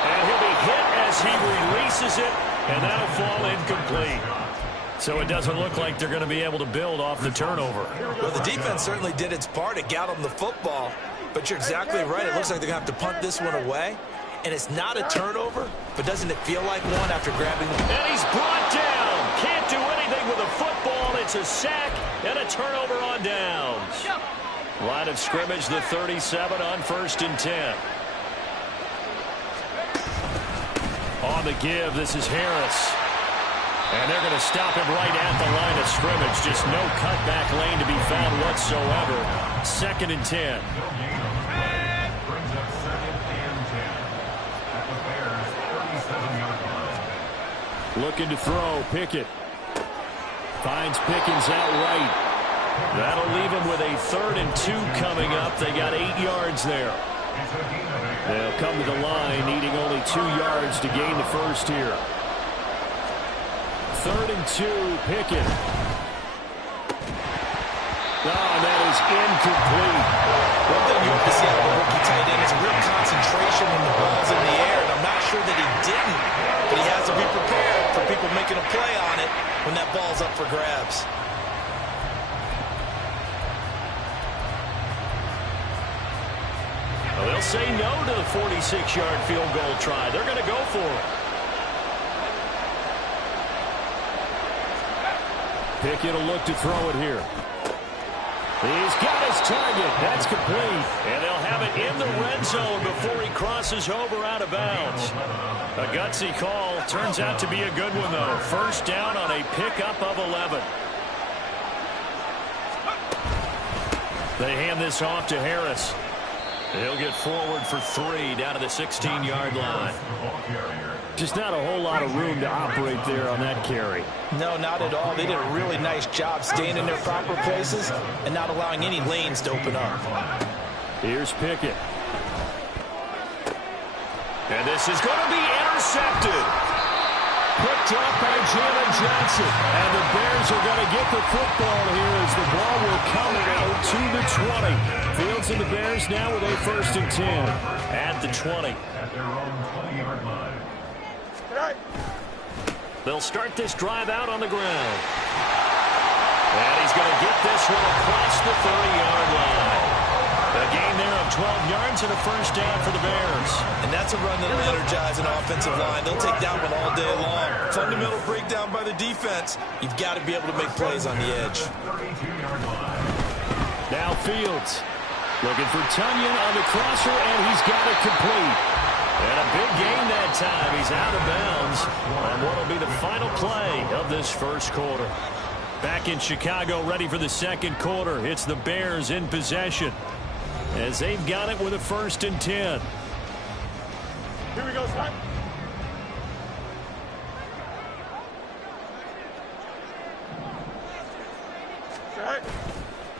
And he'll be hit as he releases it, and that'll fall incomplete. So it doesn't look like they're going to be able to build off the turnover. Well, the defense certainly did its part to got them the football. But you're exactly right. It looks like they're going to have to punt this one away. And it's not a turnover, but doesn't it feel like one after grabbing them? And he's brought down. Can't do anything with a football. It's a sack and a turnover on downs. Line of scrimmage, the 37 on 1st and 10. On the give, this is Harris. And they're going to stop him right at the line of scrimmage. Just no cutback lane to be found whatsoever. 2nd and 10. Brings up 2nd and 10 at the Bears' 37-yard line. Looking to throw, Pickett. Finds Pickens out right. That'll leave him with a 3rd and 2 coming up. They got 8 yards there. They'll come to the line, needing only 2 yards to gain the first here. 3rd and 2, Pickett. Oh, that is incomplete. One thing you hope to see out of a rookie tight end is a real concentration when the ball's in the air. And I'm not sure that he didn't, but he has to be prepared for people making a play on it when that ball's up for grabs. Well, they'll say no to the 46-yard field goal try. They're going to go for it. Pickett will look to throw it here. He's got his target. That's complete. And they'll have it in the red zone before he crosses over out of bounds. A gutsy call. Turns out to be a good one, though. First down on a pickup of 11. They hand this off to Harris. He'll get forward for 3 down to the 16-yard line. Just not a whole lot of room to operate there on that carry. No, not at all. They did a really nice job staying in their proper places and not allowing any lanes to open up. Here's Pickett. And this is going to be intercepted. Picked up by Jalen Johnson. And the Bears are going to get the football here as the ball will come out to the 20. Fields and the Bears now with a 1st and 10 at the 20. At their own 20-yard line. They'll start this drive out on the ground. And he's going to get this one across the 30-yard line. A gain there of 12 yards and a 1st down for the Bears. And that's a run that'll energize an offensive line. They'll take that one all day long. Fundamental breakdown by the defense. You've got to be able to make plays on the edge. Now Fields looking for Tunyon on the crosser, and he's got it complete. And a big gain that time. He's out of bounds on what will be the final play of this 1st quarter. Back in Chicago, ready for the 2nd quarter. It's the Bears in possession as they've got it with a 1st and 10. Here we go, Scott.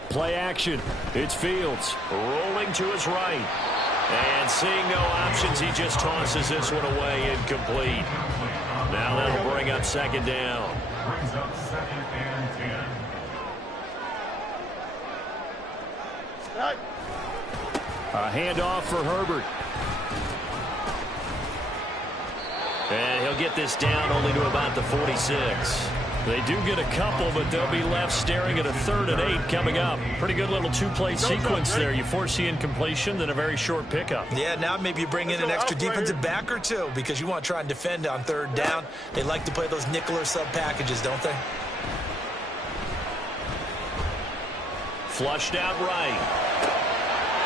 Play action. It's Fields. Rolling to his right. And seeing no options, he just tosses this one away incomplete. Now that'll bring up 2nd down. Brings up 2nd and 10. A handoff for Herbert. And he'll get this down only to about the 46. They do get a couple, but they'll be left staring at a 3rd and 8 coming up. Pretty good little 2-play sequence there. You force the incompletion, then a very short pickup. Yeah, now maybe you bring in an extra defensive back or two because you want to try and defend on 3rd down. They like to play those nickel or sub packages, don't they? Flushed out right.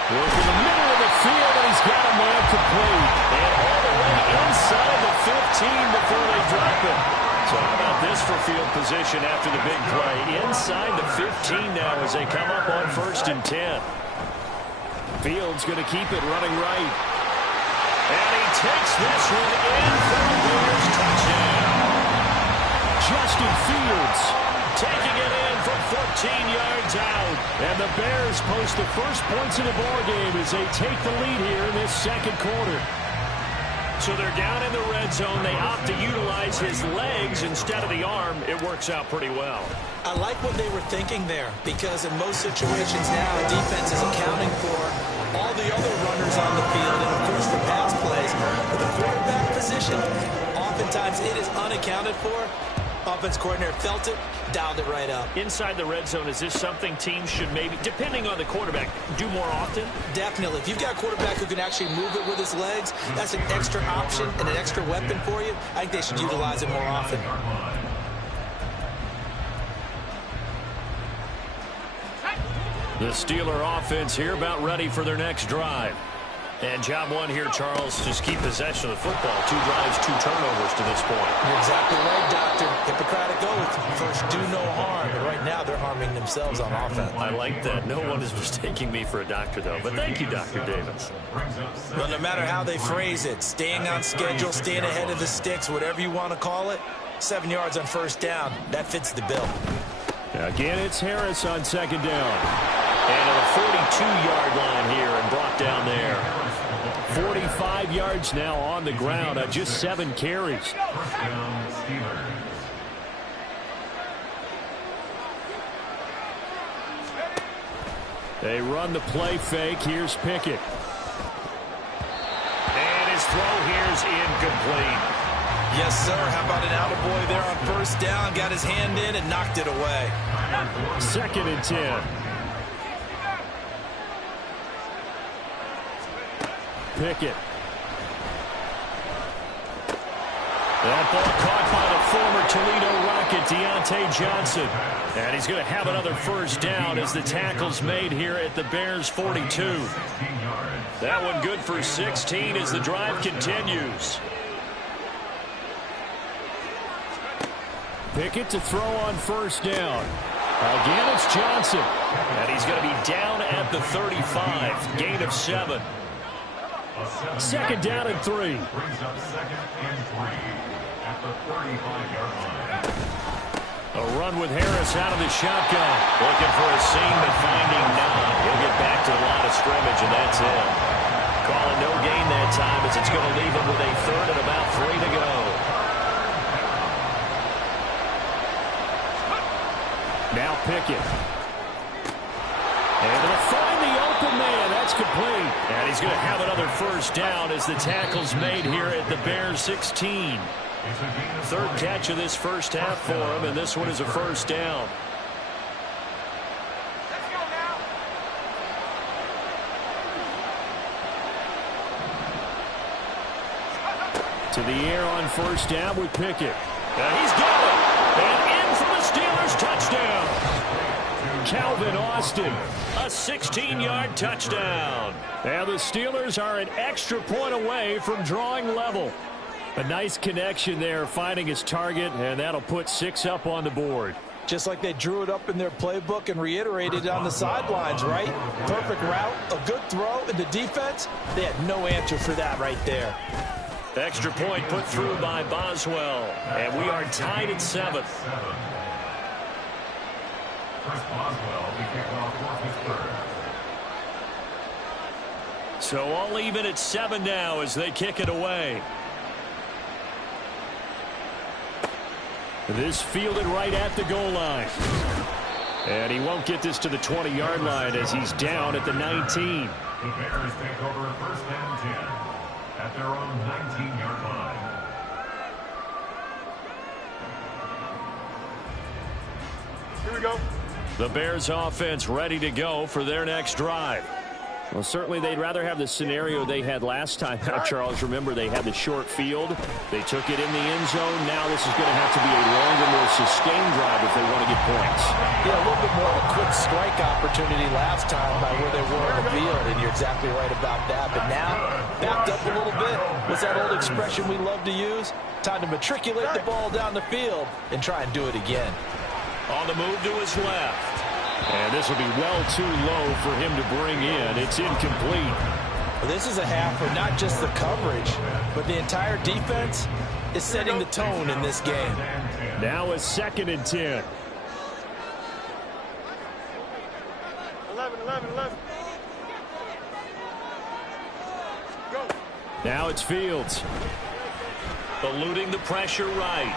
Working the middle of the field, and he's got a man complete. And all the way inside the 15 before they drop it. So how about this for field position after the big play? Inside the 15 now as they come up on 1st and 10. Fields going to keep it running right. And he takes this one in for the Bears touchdown. Justin Fields taking it in from 14 yards out. And the Bears post the first points of the ballgame as they take the lead here in this 2nd quarter. So they're down in the red zone. They opt to utilize his legs instead of the arm. It works out pretty well. I like what they were thinking there because in most situations now, defense is accounting for all the other runners on the field and, of course, the pass plays. But the quarterback position, oftentimes it is unaccounted for. Offense coordinator felt it, dialed it right up. Inside the red zone, is this something teams should maybe, depending on the quarterback, do more often? Definitely. If you've got a quarterback who can actually move it with his legs, that's an extra option and an extra weapon for you. I think they should utilize it more often. The Steeler offense here about ready for their next drive. And job one here, Charles, just keep possession of the football. 2 drives, 2 turnovers to this point. You're exactly right, Doctor. Hippocratic oath. First, do no harm. But right now, they're harming themselves on offense. I like that. No one is mistaking me for a doctor, though. But thank you, Dr. Davis. Well, no matter how they phrase it, staying on schedule, staying ahead of the sticks, whatever you want to call it, 7 yards on 1st down, that fits the bill. Again, it's Harris on 2nd down. And at a 42-yard line here and brought down there. 45 yards now on the ground on just 7 carries. They run the play fake. Here's Pickett. And his throw here's incomplete. Yes, sir. How about an attaboy there on 1st down? Got his hand in and knocked it away. 2nd and 10. Pickett. That ball caught by the former Toledo Rocket, Deontay Johnson. And he's going to have another 1st down as the tackle's made here at the Bears 42. That one good for 16 as the drive continues. Pickett to throw on 1st down. Again, it's Johnson. And he's going to be down at the 35. Gain of 7. 2nd down and 3. Brings up 2nd and 3 at the 35-yard line. A run with Harris out of the shotgun. Looking for a seam, but finding none. He'll get back to the line of scrimmage, and that's it. Calling no gain that time as it's going to leave him with a third and about 3 to go. Now Pickett. Able to find the open man. That's complete. And he's going to have another first down as the tackle's made here at the Bears 16. Third catch of this first half for him, and this one is a first down. To the air on first down with Pickett. And he's got it. And in for the Steelers touchdown. Calvin Austin, a 16-yard touchdown. And the Steelers are an extra point away from drawing level. A nice connection there, finding his target, and that'll put 6 up on the board. Just like they drew it up in their playbook and reiterated it on the sidelines, right? Perfect route, a good throw, and the defense, they had no answer for that right there. Extra point put through by Boswell, and we are tied at 7. Chris Boswell, the kickoff for Pittsburgh. So all even at 7 now as they kick it away. This fielded right at the goal line. And he won't get this to the 20-yard line as he's down at the 19. The Bears take over first and 10 at their own 19-yard line. Here we go. The Bears offense ready to go for their next drive. Well, certainly they'd rather have the scenario they had last time out, Charles. Remember, they had the short field. They took it in the end zone. Now this is going to have to be a longer, more sustained drive if they want to get points. Yeah, a little bit more of a quick strike opportunity last time by where they were on the field, and you're exactly right about that. But now, backed up a little bit. What's that old expression we love to use? Time to matriculate the ball down the field and try and do it again. On the move to his left. And this will be well too low for him to bring in. It's incomplete. Well, this is a half where not just the coverage, but the entire defense is setting the tone in this game. Now a 2nd and 10. 11. Go. Now it's Fields. Eluding the pressure right.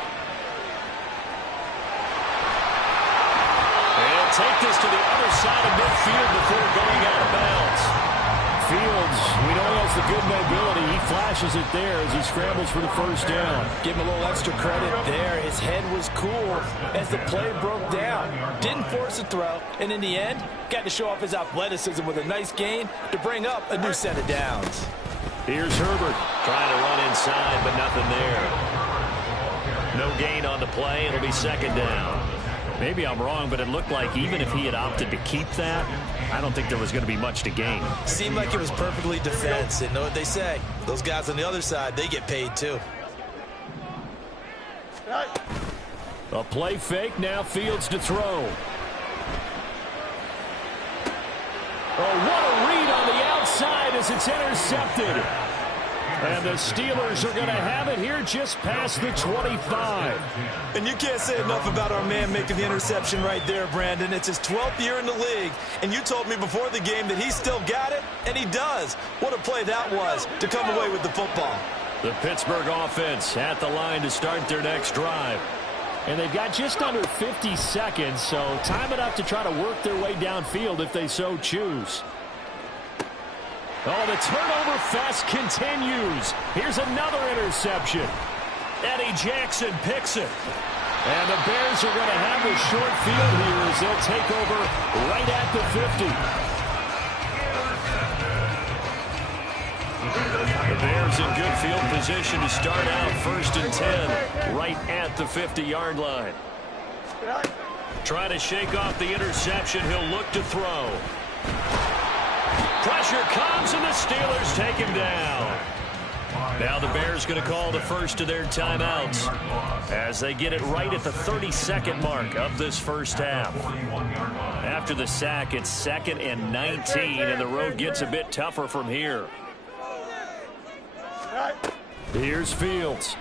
Take this to the other side of midfield before going out of bounds. Fields, we know he has the good mobility. He flashes it there as he scrambles for the first down. Give him a little extra credit there. His head was cool as the play broke down. Didn't force a throw, and in the end, got to show off his athleticism with a nice gain to bring up a new set of downs. Here's Herbert. Trying to run inside, but nothing there. No gain on the play. It'll be 2nd down. Maybe I'm wrong, but it looked like even if he had opted to keep that, I don't think there was going to be much to gain. Seemed like it was perfectly defense. And know what they say? Those guys on the other side, they get paid too. A play fake, now Fields to throw. Oh, what a read on the outside as it's intercepted. And the Steelers are going to have it here just past the 25. And you can't say enough about our man making the interception right there, Brandon. It's his 12th year in the league, and you told me before the game that he still got it, and he does. What a play that was to come away with the football. The Pittsburgh offense at the line to start their next drive. And they've got just under 50 seconds, so time enough to try to work their way downfield if they so choose. Oh, the turnover fest continues. Here's another interception. Eddie Jackson picks it. And the Bears are going to have a short field here as they'll take over right at the 50. The Bears in good field position to start out 1st and 10 right at the 50-yard line. Trying to shake off the interception. He'll look to throw. Pressure comes, and the Steelers take him down. Now the Bears going to call the first of their timeouts as they get it right at the 32nd mark of this first half. After the sack, it's 2nd and 19, and the road gets a bit tougher from here. Here's Fields.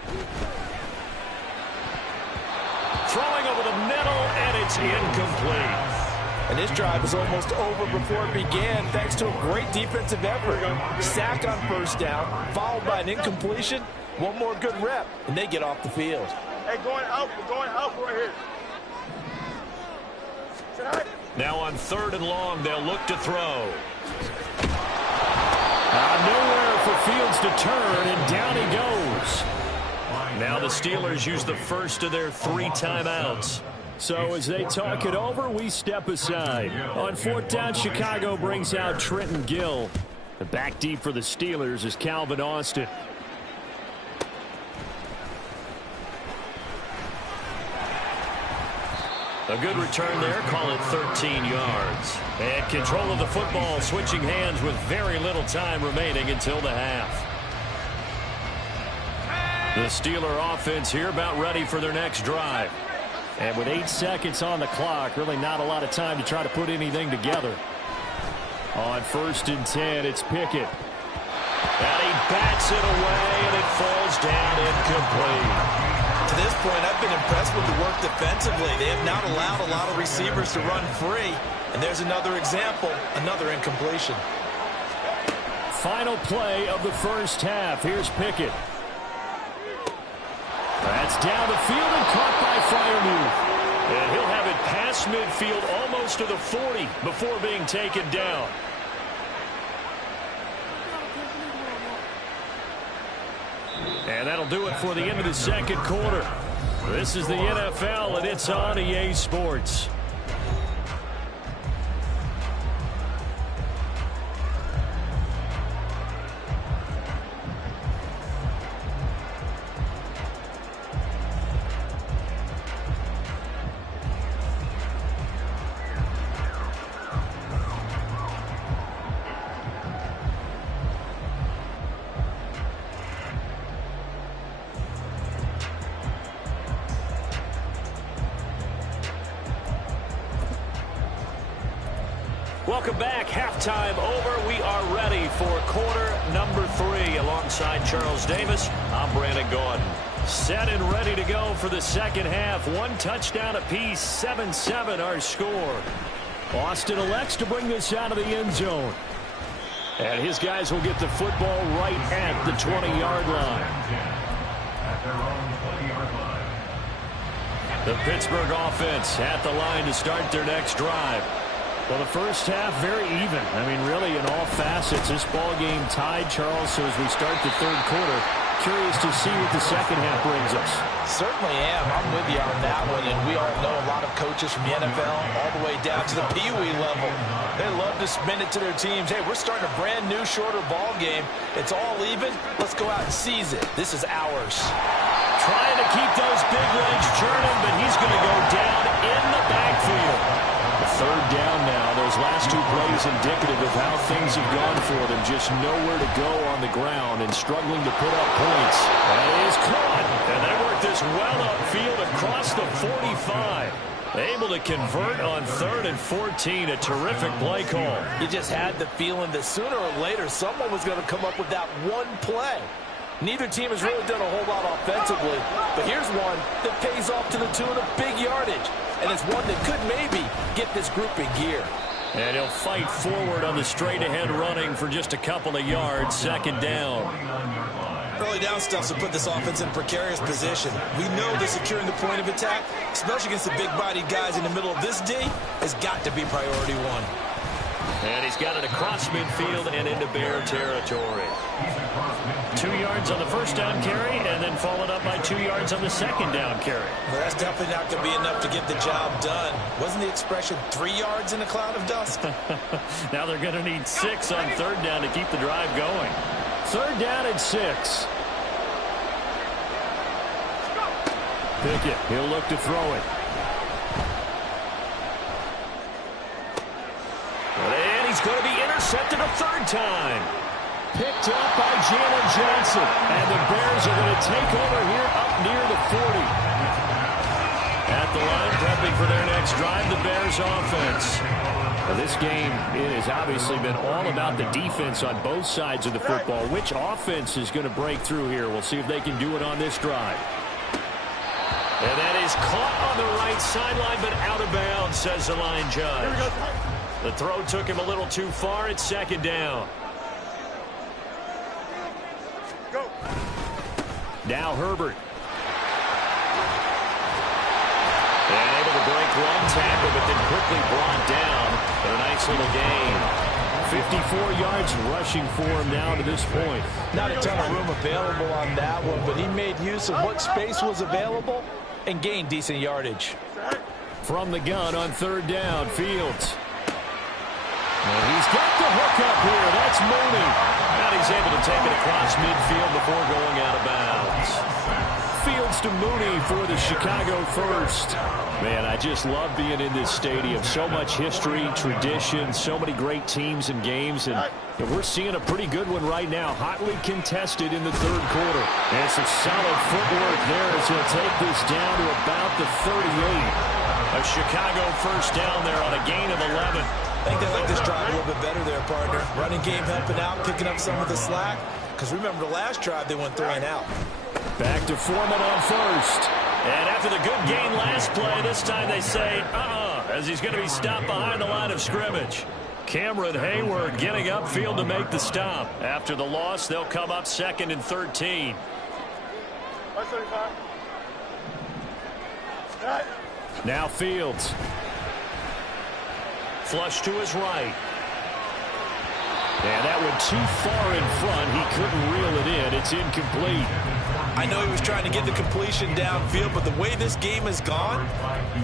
Throwing over the middle, and it's incomplete. And this drive is almost over before it began thanks to a great defensive effort. Sack on first down, followed by an incompletion. One more good rep, and they get off the field. Hey, going out right here. Now on 3rd and long, they'll look to throw. Nowhere for Fields to turn, and down he goes. Now the Steelers use the first of their 3 timeouts. So as they talk it over, we step aside. On 4th down, Chicago brings out Trenton Gill. The back deep for the Steelers is Calvin Austin. A good return there, call it 13 yards. And control of the football, switching hands with very little time remaining until the half. The Steeler offense here about ready for their next drive. And with 8 seconds on the clock, really not a lot of time to try to put anything together. On 1st and 10, it's Pickett. And he bats it away, and it falls down incomplete. To this point, I've been impressed with the work defensively. They have not allowed a lot of receivers to run free. And there's another example, another incompletion. Final play of the first half. Here's Pickett. That's down the field and caught by Freiermuth. And he'll have it past midfield almost to the 40 before being taken down. And that'll do it for the end of the second quarter. This is the NFL, and it's on EA Sports. Welcome back. Halftime over. We are ready for quarter number 3. Alongside Charles Davis, I'm Brandon Gordon. Set and ready to go for the second half. 1 touchdown apiece, 7-7 our score. Austin elects to bring this out of the end zone. And his guys will get the football right at the 20-yard line. At their own 20-yard line. The Pittsburgh offense at the line to start their next drive. Well, the first half, very even. I mean, really, in all facets, this ball game tied, Charles. So as we start the third quarter, curious to see what the second half brings us. Certainly am. I'm with you on that one. And we all know a lot of coaches from the NFL all the way down to the Pee Wee level. They love to spin it to their teams. Hey, we're starting a brand new, shorter ball game. It's all even. Let's go out and seize it. This is ours. Trying to keep those big legs churning, but he's going to go down in the backfield. Third down now. Those last 2 plays indicative of how things have gone for them. Just nowhere to go on the ground and struggling to put up points. That is caught. And they work this well upfield across the 45. Able to convert on 3rd and 14. A terrific play call. You just had the feeling that sooner or later someone was going to come up with that one play. Neither team has really done a whole lot offensively, but here's one that pays off to the tune of big yardage, and it's one that could maybe get this group in gear. And he'll fight forward on the straight-ahead running for just a couple of yards. Second down. Early down stuffs will put this offense in a precarious position. We know that securing the point of attack, especially against the big-bodied guys in the middle of this D, has got to be priority 1. And he's got it across midfield and into Bear territory. 2 yards on the first down carry, and then followed up by 2 yards on the second down carry. Well, that's definitely not going to be enough to get the job done. Wasn't the expression 3 yards in a cloud of dust? Now they're going to need 6 on third down to keep the drive going. Third down and 6. Pickett, he'll look to throw it. And he's going to be intercepted a 3rd time. Picked up by Jalen Johnson. And the Bears are going to take over here up near the 40. At the line, prepping for their next drive, the Bears offense. Well, this game, it has obviously been all about the defense on both sides of the football. Which offense is going to break through here? We'll see if they can do it on this drive. And that is caught on the right sideline, but out of bounds, says the line judge. The throw took him a little too far. It's second down. Go. Now Herbert. And able to break one tackle, but then quickly brought down. But a nice little gain. 54 yards rushing for him now to this point. Not a ton of room available on that one, but he made use of what space was available and gained decent yardage. From the gun on third down, Fields. And he's got the hook up here. That's Mooney. And he's able to take it across midfield before going out of bounds. Fields to Mooney for the Chicago first. Man, I just love being in this stadium. So much history, tradition, so many great teams and games. And we're seeing a pretty good one right now. Hotly contested in the third quarter. And some solid footwork there as he'll take this down to about the 38. A Chicago first down there on a gain of 11. I think they like this drive a little bit better there, partner. Running game helping out, picking up some of the slack. Because remember the last drive, they went 3 and out. Back to Foreman on first. And after the good gain last play, this time they say, as he's going to be stopped behind the line of scrimmage. Cameron Hayward getting upfield to make the stop. After the loss, they'll come up 2nd and 13. 175. Now Fields. Flush to his right. And that went too far in front. He couldn't reel it in. It's incomplete. I know he was trying to get the completion downfield, but the way this game has gone,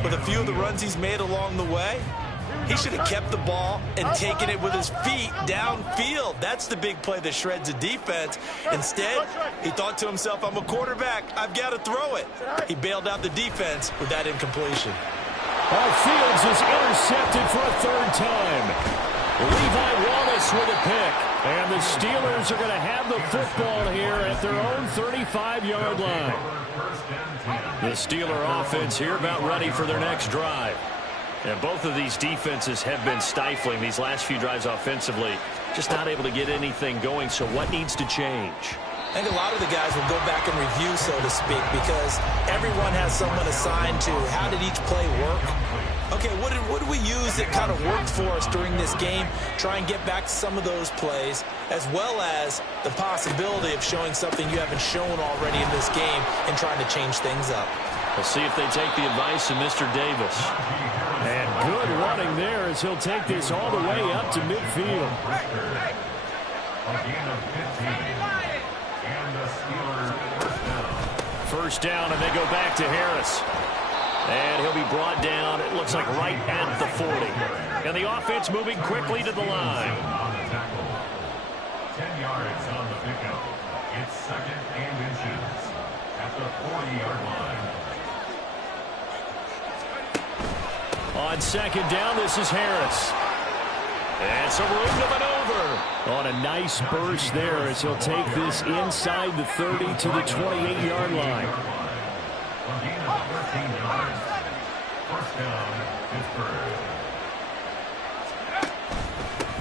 with a few of the runs he's made along the way, he should have kept the ball and taken it with his feet downfield. That's the big play that shreds the defense. Instead, he thought to himself, I'm a quarterback. I've got to throw it. He bailed out the defense with that incompletion. Fields is intercepted for a third time. Levi Wallace with a pick. And the Steelers are going to have the football here at their own 35-yard line. The Steeler offense here about ready for their next drive. And both of these defenses have been stifling these last few drives offensively. Just not able to get anything going. So what needs to change? I think a lot of the guys will go back and review, so to speak, because everyone has someone assigned to how did each play work. Okay, what did we use that kind of worked for us during this game? Try and get back to some of those plays, as well as the possibility of showing something you haven't shown already in this game and trying to change things up. We'll see if they take the advice of Mr. Davis. And good running there as he'll take this all the way up to midfield. First down, and they go back to Harris. And he'll be brought down, it looks like right at the 40. And the offense moving quickly to the line. 10 yards on the pickup. It's 2nd and inches at the 40-yard line. On second down, this is Harris. And some room to maneuver. On a nice burst there as he'll take this inside the 30 to the 28-yard line. First down, Pittsburgh.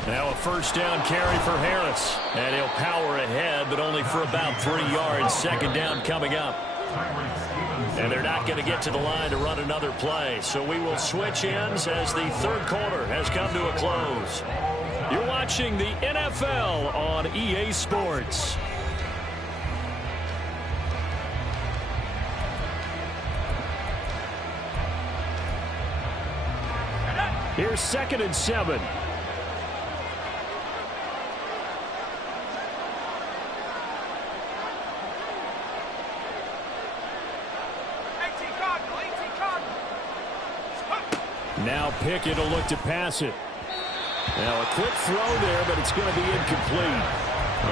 Now a first down carry for Harris. And he'll power ahead, but only for about 3 yards. Second down coming up. And they're not going to get to the line to run another play. So we will switch ends as the third quarter has come to a close. You're watching the NFL on EA Sports. Here's 2nd and 7. Now Pickett will look to pass it. Now a quick throw there, but it's going to be incomplete.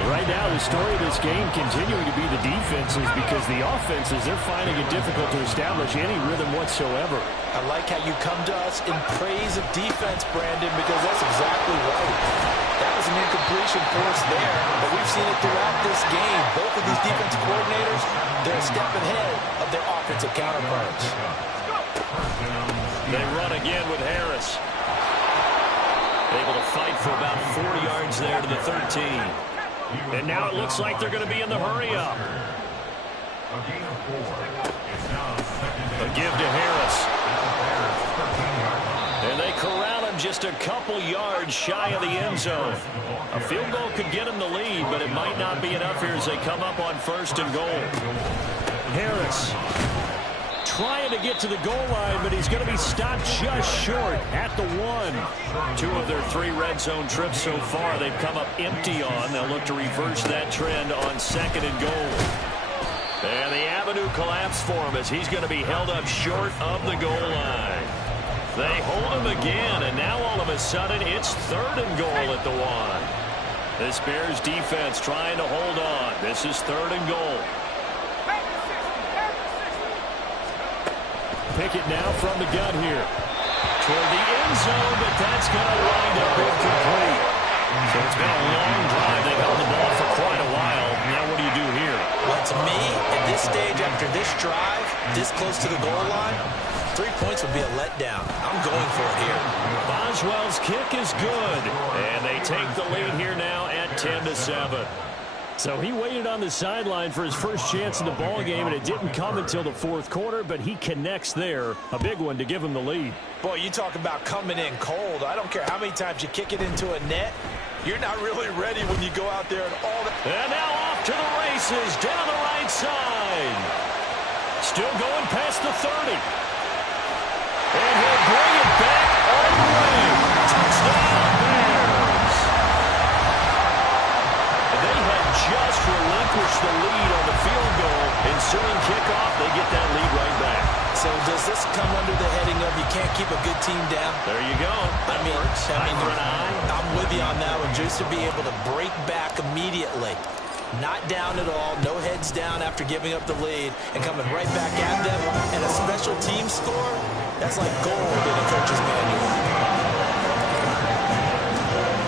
Right now, the story of this game continuing to be the defenses, because the offenses, they're finding it difficult to establish any rhythm whatsoever. I like how you come to us in praise of defense, Brandon, because that's exactly right. That was an incompletion for us there, but we've seen it throughout this game. Both of these defensive coordinators, they're a step ahead of their offensive counterparts. They run again with Harris. Able to fight for about 40 yards there to the 13. And now it looks like they're going to be in the hurry-up. A gain of 4. It's now second A and give to Harris. Bears 13-yard line. And they corral him just a couple yards shy of the end zone. A field goal could get him the lead, but it might not be enough here as they come up on 1st and goal. Harris trying to get to the goal line, but he's going to be stopped just short at the 1. 2 of their 3 red zone trips so far they've come up empty on. They'll look to reverse that trend on 2nd and goal. And the avenue collapsed for him as he's going to be held up short of the goal line. They hold him again, and now all of a sudden it's 3rd and goal at the 1. This Bears defense trying to hold on. This is 3rd and goal. Pickett now from the gun here. Toward the end zone, but that's going to wind up incomplete. So it's been a long drive. They've held the ball for quite a while. Now what do you do here? Well, to me, at this stage, after this drive, this close to the goal line, 3 points would be a letdown. I'm going for it here. Boswell's kick is good. And they take the lead here now at 10-7. So he waited on the sideline for his first chance in the ball game, and it didn't come until the 4th quarter, but he connects there. A big one to give him the lead. Boy, you talk about coming in cold. I don't care how many times you kick it into a net. You're not really ready when you go out there and all that. And now off to the races down the right side. Still going past the 30. And he'll bring it back all the way. Touchdown, Bears. They had just relinquished the lead on the field goal. Ensuing kickoff, they get that lead right back. So does this come under the heading of you can't keep a good team down? There you go. I mean, Eye for an eye. I'm with you on that one. Just to be able to break back immediately. Not down at all. No heads down after giving up the lead and coming right back at them. And a special team score, that's like gold in a coach's manual.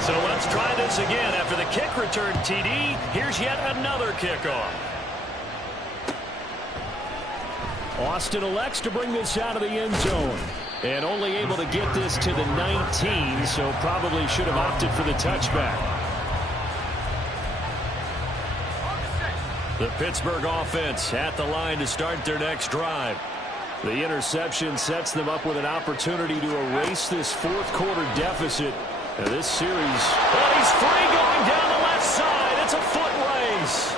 So let's try this again. After the kick return TD, here's yet another kickoff. Austin elects to bring this out of the end zone. And only able to get this to the 19, so probably should have opted for the touchback. The Pittsburgh offense at the line to start their next drive. The interception sets them up with an opportunity to erase this 4th quarter deficit. Now this series. Well, he's free going down the left side. It's a foot race.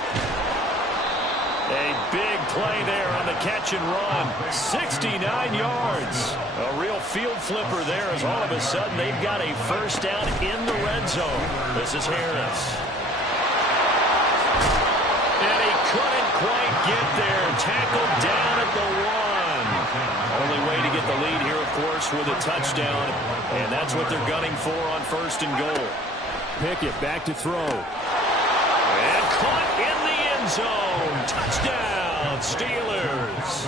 A big play there on the catch and run. 69 yards. A real field flipper there as all of a sudden they've got a first down in the red zone. This is Harris. And he couldn't quite get there. Tackled down at the 1. Only way to get the lead here, of course, with a touchdown. And that's what they're gunning for on 1st and goal. Pickett back to throw. And caught in the end zone. Touchdown, Steelers.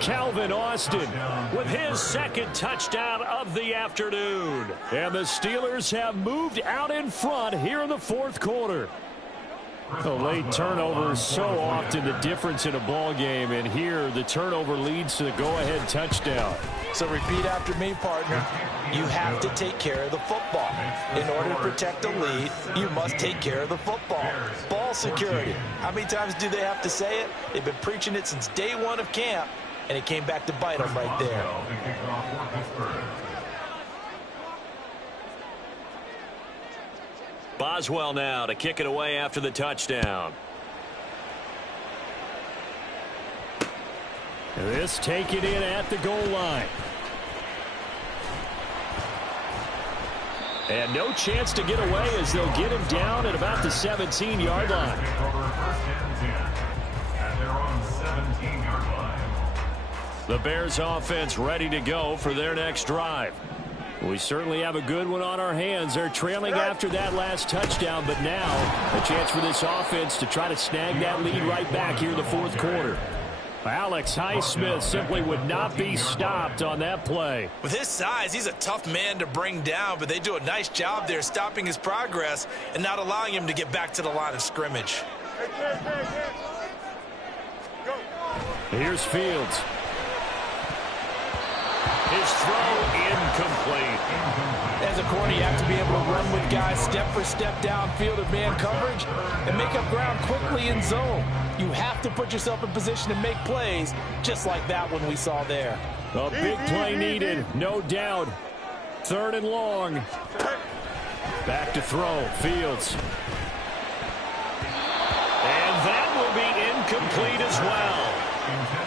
Calvin Austin with his 2nd touchdown of the afternoon. And the Steelers have moved out in front here in the 4th quarter. The late turnover is so often the difference in a ball game, and here the turnover leads to the go-ahead touchdown. So repeat after me, partner. You have to take care of the football. In order to protect the lead, you must take care of the football. Ball security. How many times do they have to say it? They've been preaching it since day 1 of camp, and it came back to bite them right there. Boswell now to kick it away after the touchdown. This take it in at the goal line. And no chance to get away as they'll get him down at about the 17-yard line. The Bears offense ready to go for their next drive. We certainly have a good one on our hands. They're trailing after that last touchdown, but now a chance for this offense to try to snag that lead right back here in the 4th quarter. Alex Highsmith simply would not be stopped on that play. With his size, he's a tough man to bring down, but they do a nice job there stopping his progress and not allowing him to get back to the line of scrimmage. Here's Fields. His throw incomplete. As a corner, you have to be able to run with guys step for step downfield of man coverage and make up ground quickly in zone. You have to put yourself in position to make plays just like that one we saw there. A big play needed, no doubt. 3rd and long. Back to throw, Fields. And that will be incomplete as well.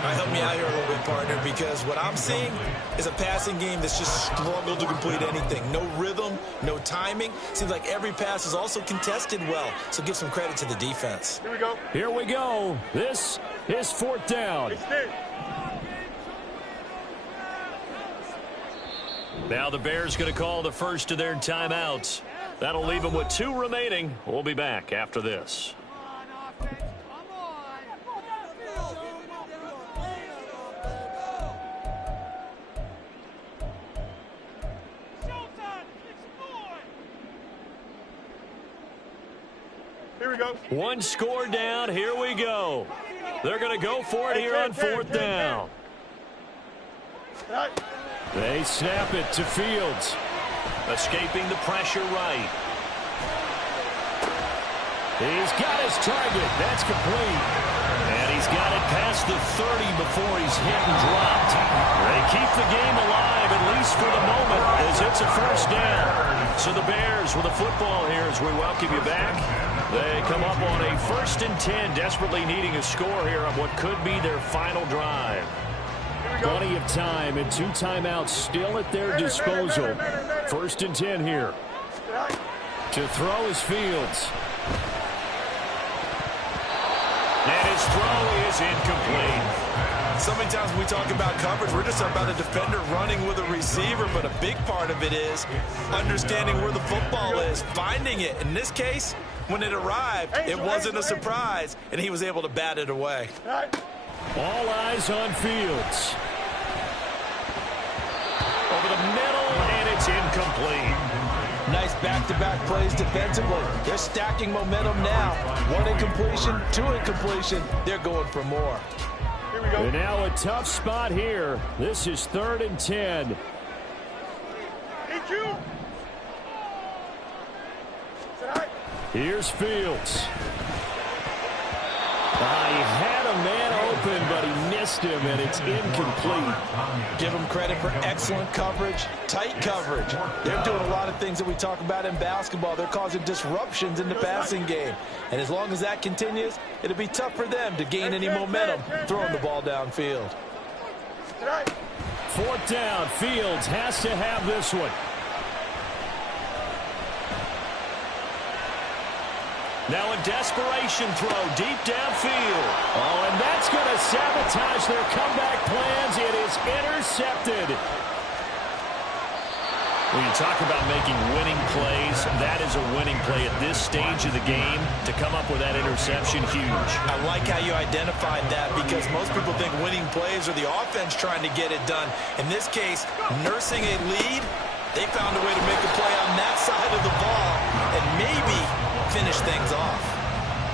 Help me out here a little bit, partner, because what I'm seeing is a passing game that's just struggled to complete anything. No rhythm, no timing. Seems like every pass is also contested well, so give some credit to the defense. Here we go. Here we go. This is 4th down. Extend. Now the Bears going to call the first of their timeouts. That'll leave them with 2 remaining. We'll be back after this. Here we go. 1 score down. Here we go. They're going to go for it here on 4th down. They snap it to Fields. Escaping the pressure right. He's got his target. That's complete. And he's got it past the 30 before he's hit and dropped. They keep the game alive, at least for the moment, as it's a 1st down. So the Bears with the football here as we welcome you back. They come up on a 1st and 10, desperately needing a score here on what could be their final drive. Plenty of time and 2 timeouts still at their disposal. 1st and 10 here. To throw is Fields. And his throw is incomplete. So many times when we talk about coverage, we're just about a defender running with a receiver, but a big part of it is understanding where the football is, finding it. In this case, when it arrived, it wasn't a surprise, and he was able to bat it away. All eyes on Fields. Over the middle, and it's incomplete. Nice back-to-back plays defensively. They're stacking momentum now. 1 incompletion, 2 incompletion. They're going for more. Here we go. And now a tough spot here. This is 3rd and 10. EQ. Here's Fields. He had a man open, but he missed him, and it's incomplete. Give them credit for excellent coverage, tight coverage. They're doing a lot of things that we talk about in basketball. They're causing disruptions in the passing game. And as long as that continues, it'll be tough for them to gain any momentum throwing the ball downfield. 4th down, Fields has to have this one. Now a desperation throw deep downfield. Oh, and that's going to sabotage their comeback plans. It is intercepted. When you talk about making winning plays, that is a winning play at this stage of the game. To come up with that interception, huge. I like how you identified that because most people think winning plays are the offense trying to get it done. In this case, nursing a lead, they found a way to make a play on that side of the ball and maybe finish things off.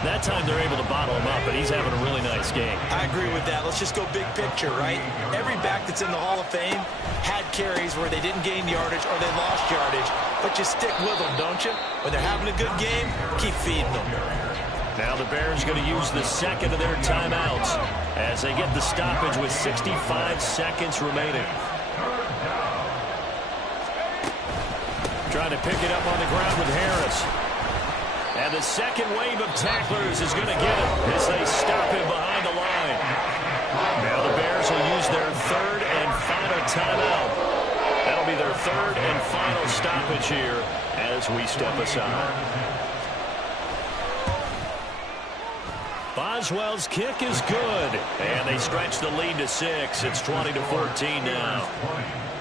That time they're able to bottle him up, and he's having a really nice game. I agree with that. Let's just go big picture, right? Every back that's in the Hall of Fame had carries where they didn't gain yardage or they lost yardage, but you stick with them, don't you? When they're having a good game, keep feeding them. Now the Bears are going to use the 2nd of their timeouts as they get the stoppage with 65 seconds remaining. Trying to pick it up on the ground with Harris. And the second wave of tacklers is going to get him as they stop him behind the line. Now the Bears will use their 3rd and final timeout. That'll be their 3rd and final stoppage here as we step aside. Boswell's kick is good. And they stretch the lead to 6. It's 20-14 now.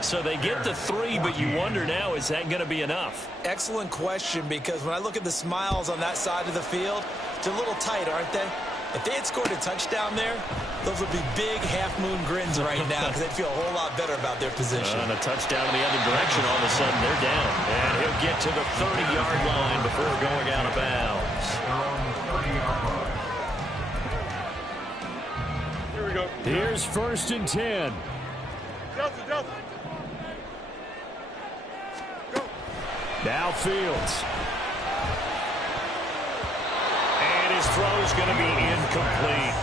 So they get the 3, but you wonder now, is that going to be enough? Excellent question, because when I look at the smiles on that side of the field, they're a little tight, aren't they? If they had scored a touchdown there, those would be big half-moon grins right now because they'd feel a whole lot better about their position. And a touchdown in the other direction, all of a sudden they're down. And he'll get to the 30-yard line before going out of bounds. Here we go. Here's 1st and 10. Delta. Now Fields. And his throw's going to be incomplete.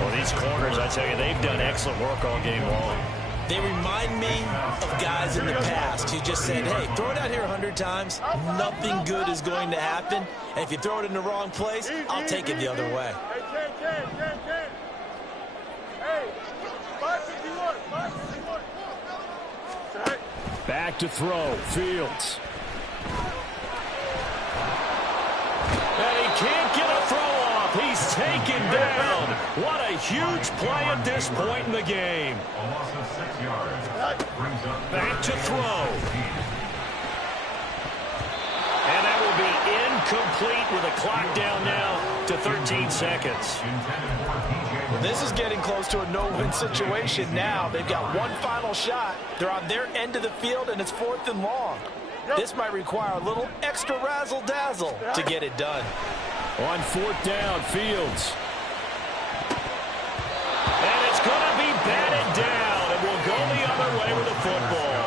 Well, these corners, I tell you, they've done excellent work all game long. They remind me of guys in the past who just said, hey, throw it out here 100 times, nothing good is going to happen. And if you throw it in the wrong place, I'll take it the other way. Hey, 551, 551. Back to throw, Fields. And he can't get a throw off. He's taken down. What a huge play at this point in the game. A loss of 6 yards. Brings up Back to throw. And that will be incomplete with a clock down now to 13 seconds. Well, this is getting close to a no-win situation now. They've got one final shot. They're on their end of the field, and it's 4th and long. This might require a little extra razzle-dazzle to get it done. On 4th down, Fields. And it's going to be batted down, and we'll go the other way with the football.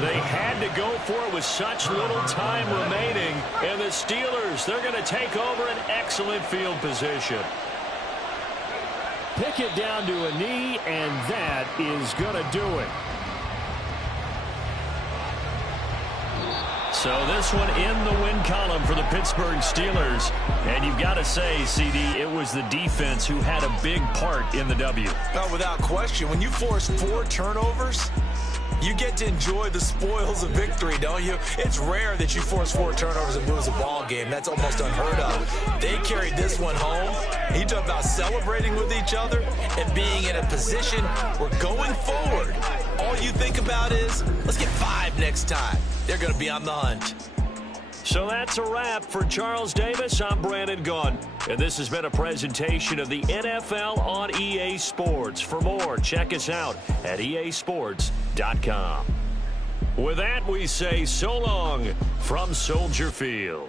They had to go for it with such little time remaining, and the Steelers, they're going to take over an excellent field position. Pick it down to a knee, and that is going to do it. So this one in the win column for the Pittsburgh Steelers. And you've got to say, CD, it was the defense who had a big part in the W. No, without question. When you force 4 turnovers, you get to enjoy the spoils of victory, don't you? It's rare that you force 4 turnovers and lose a ball game. That's almost unheard of. They carried this one home. You talk about celebrating with each other and being in a position where going forward, all you think about is, let's get 5 next time. They're going to be on the hunt. So that's a wrap for Charles Davis. I'm Brandon Gunn, and this has been a presentation of the NFL on EA Sports. For more, check us out at easports.com. With that, we say so long from Soldier Field.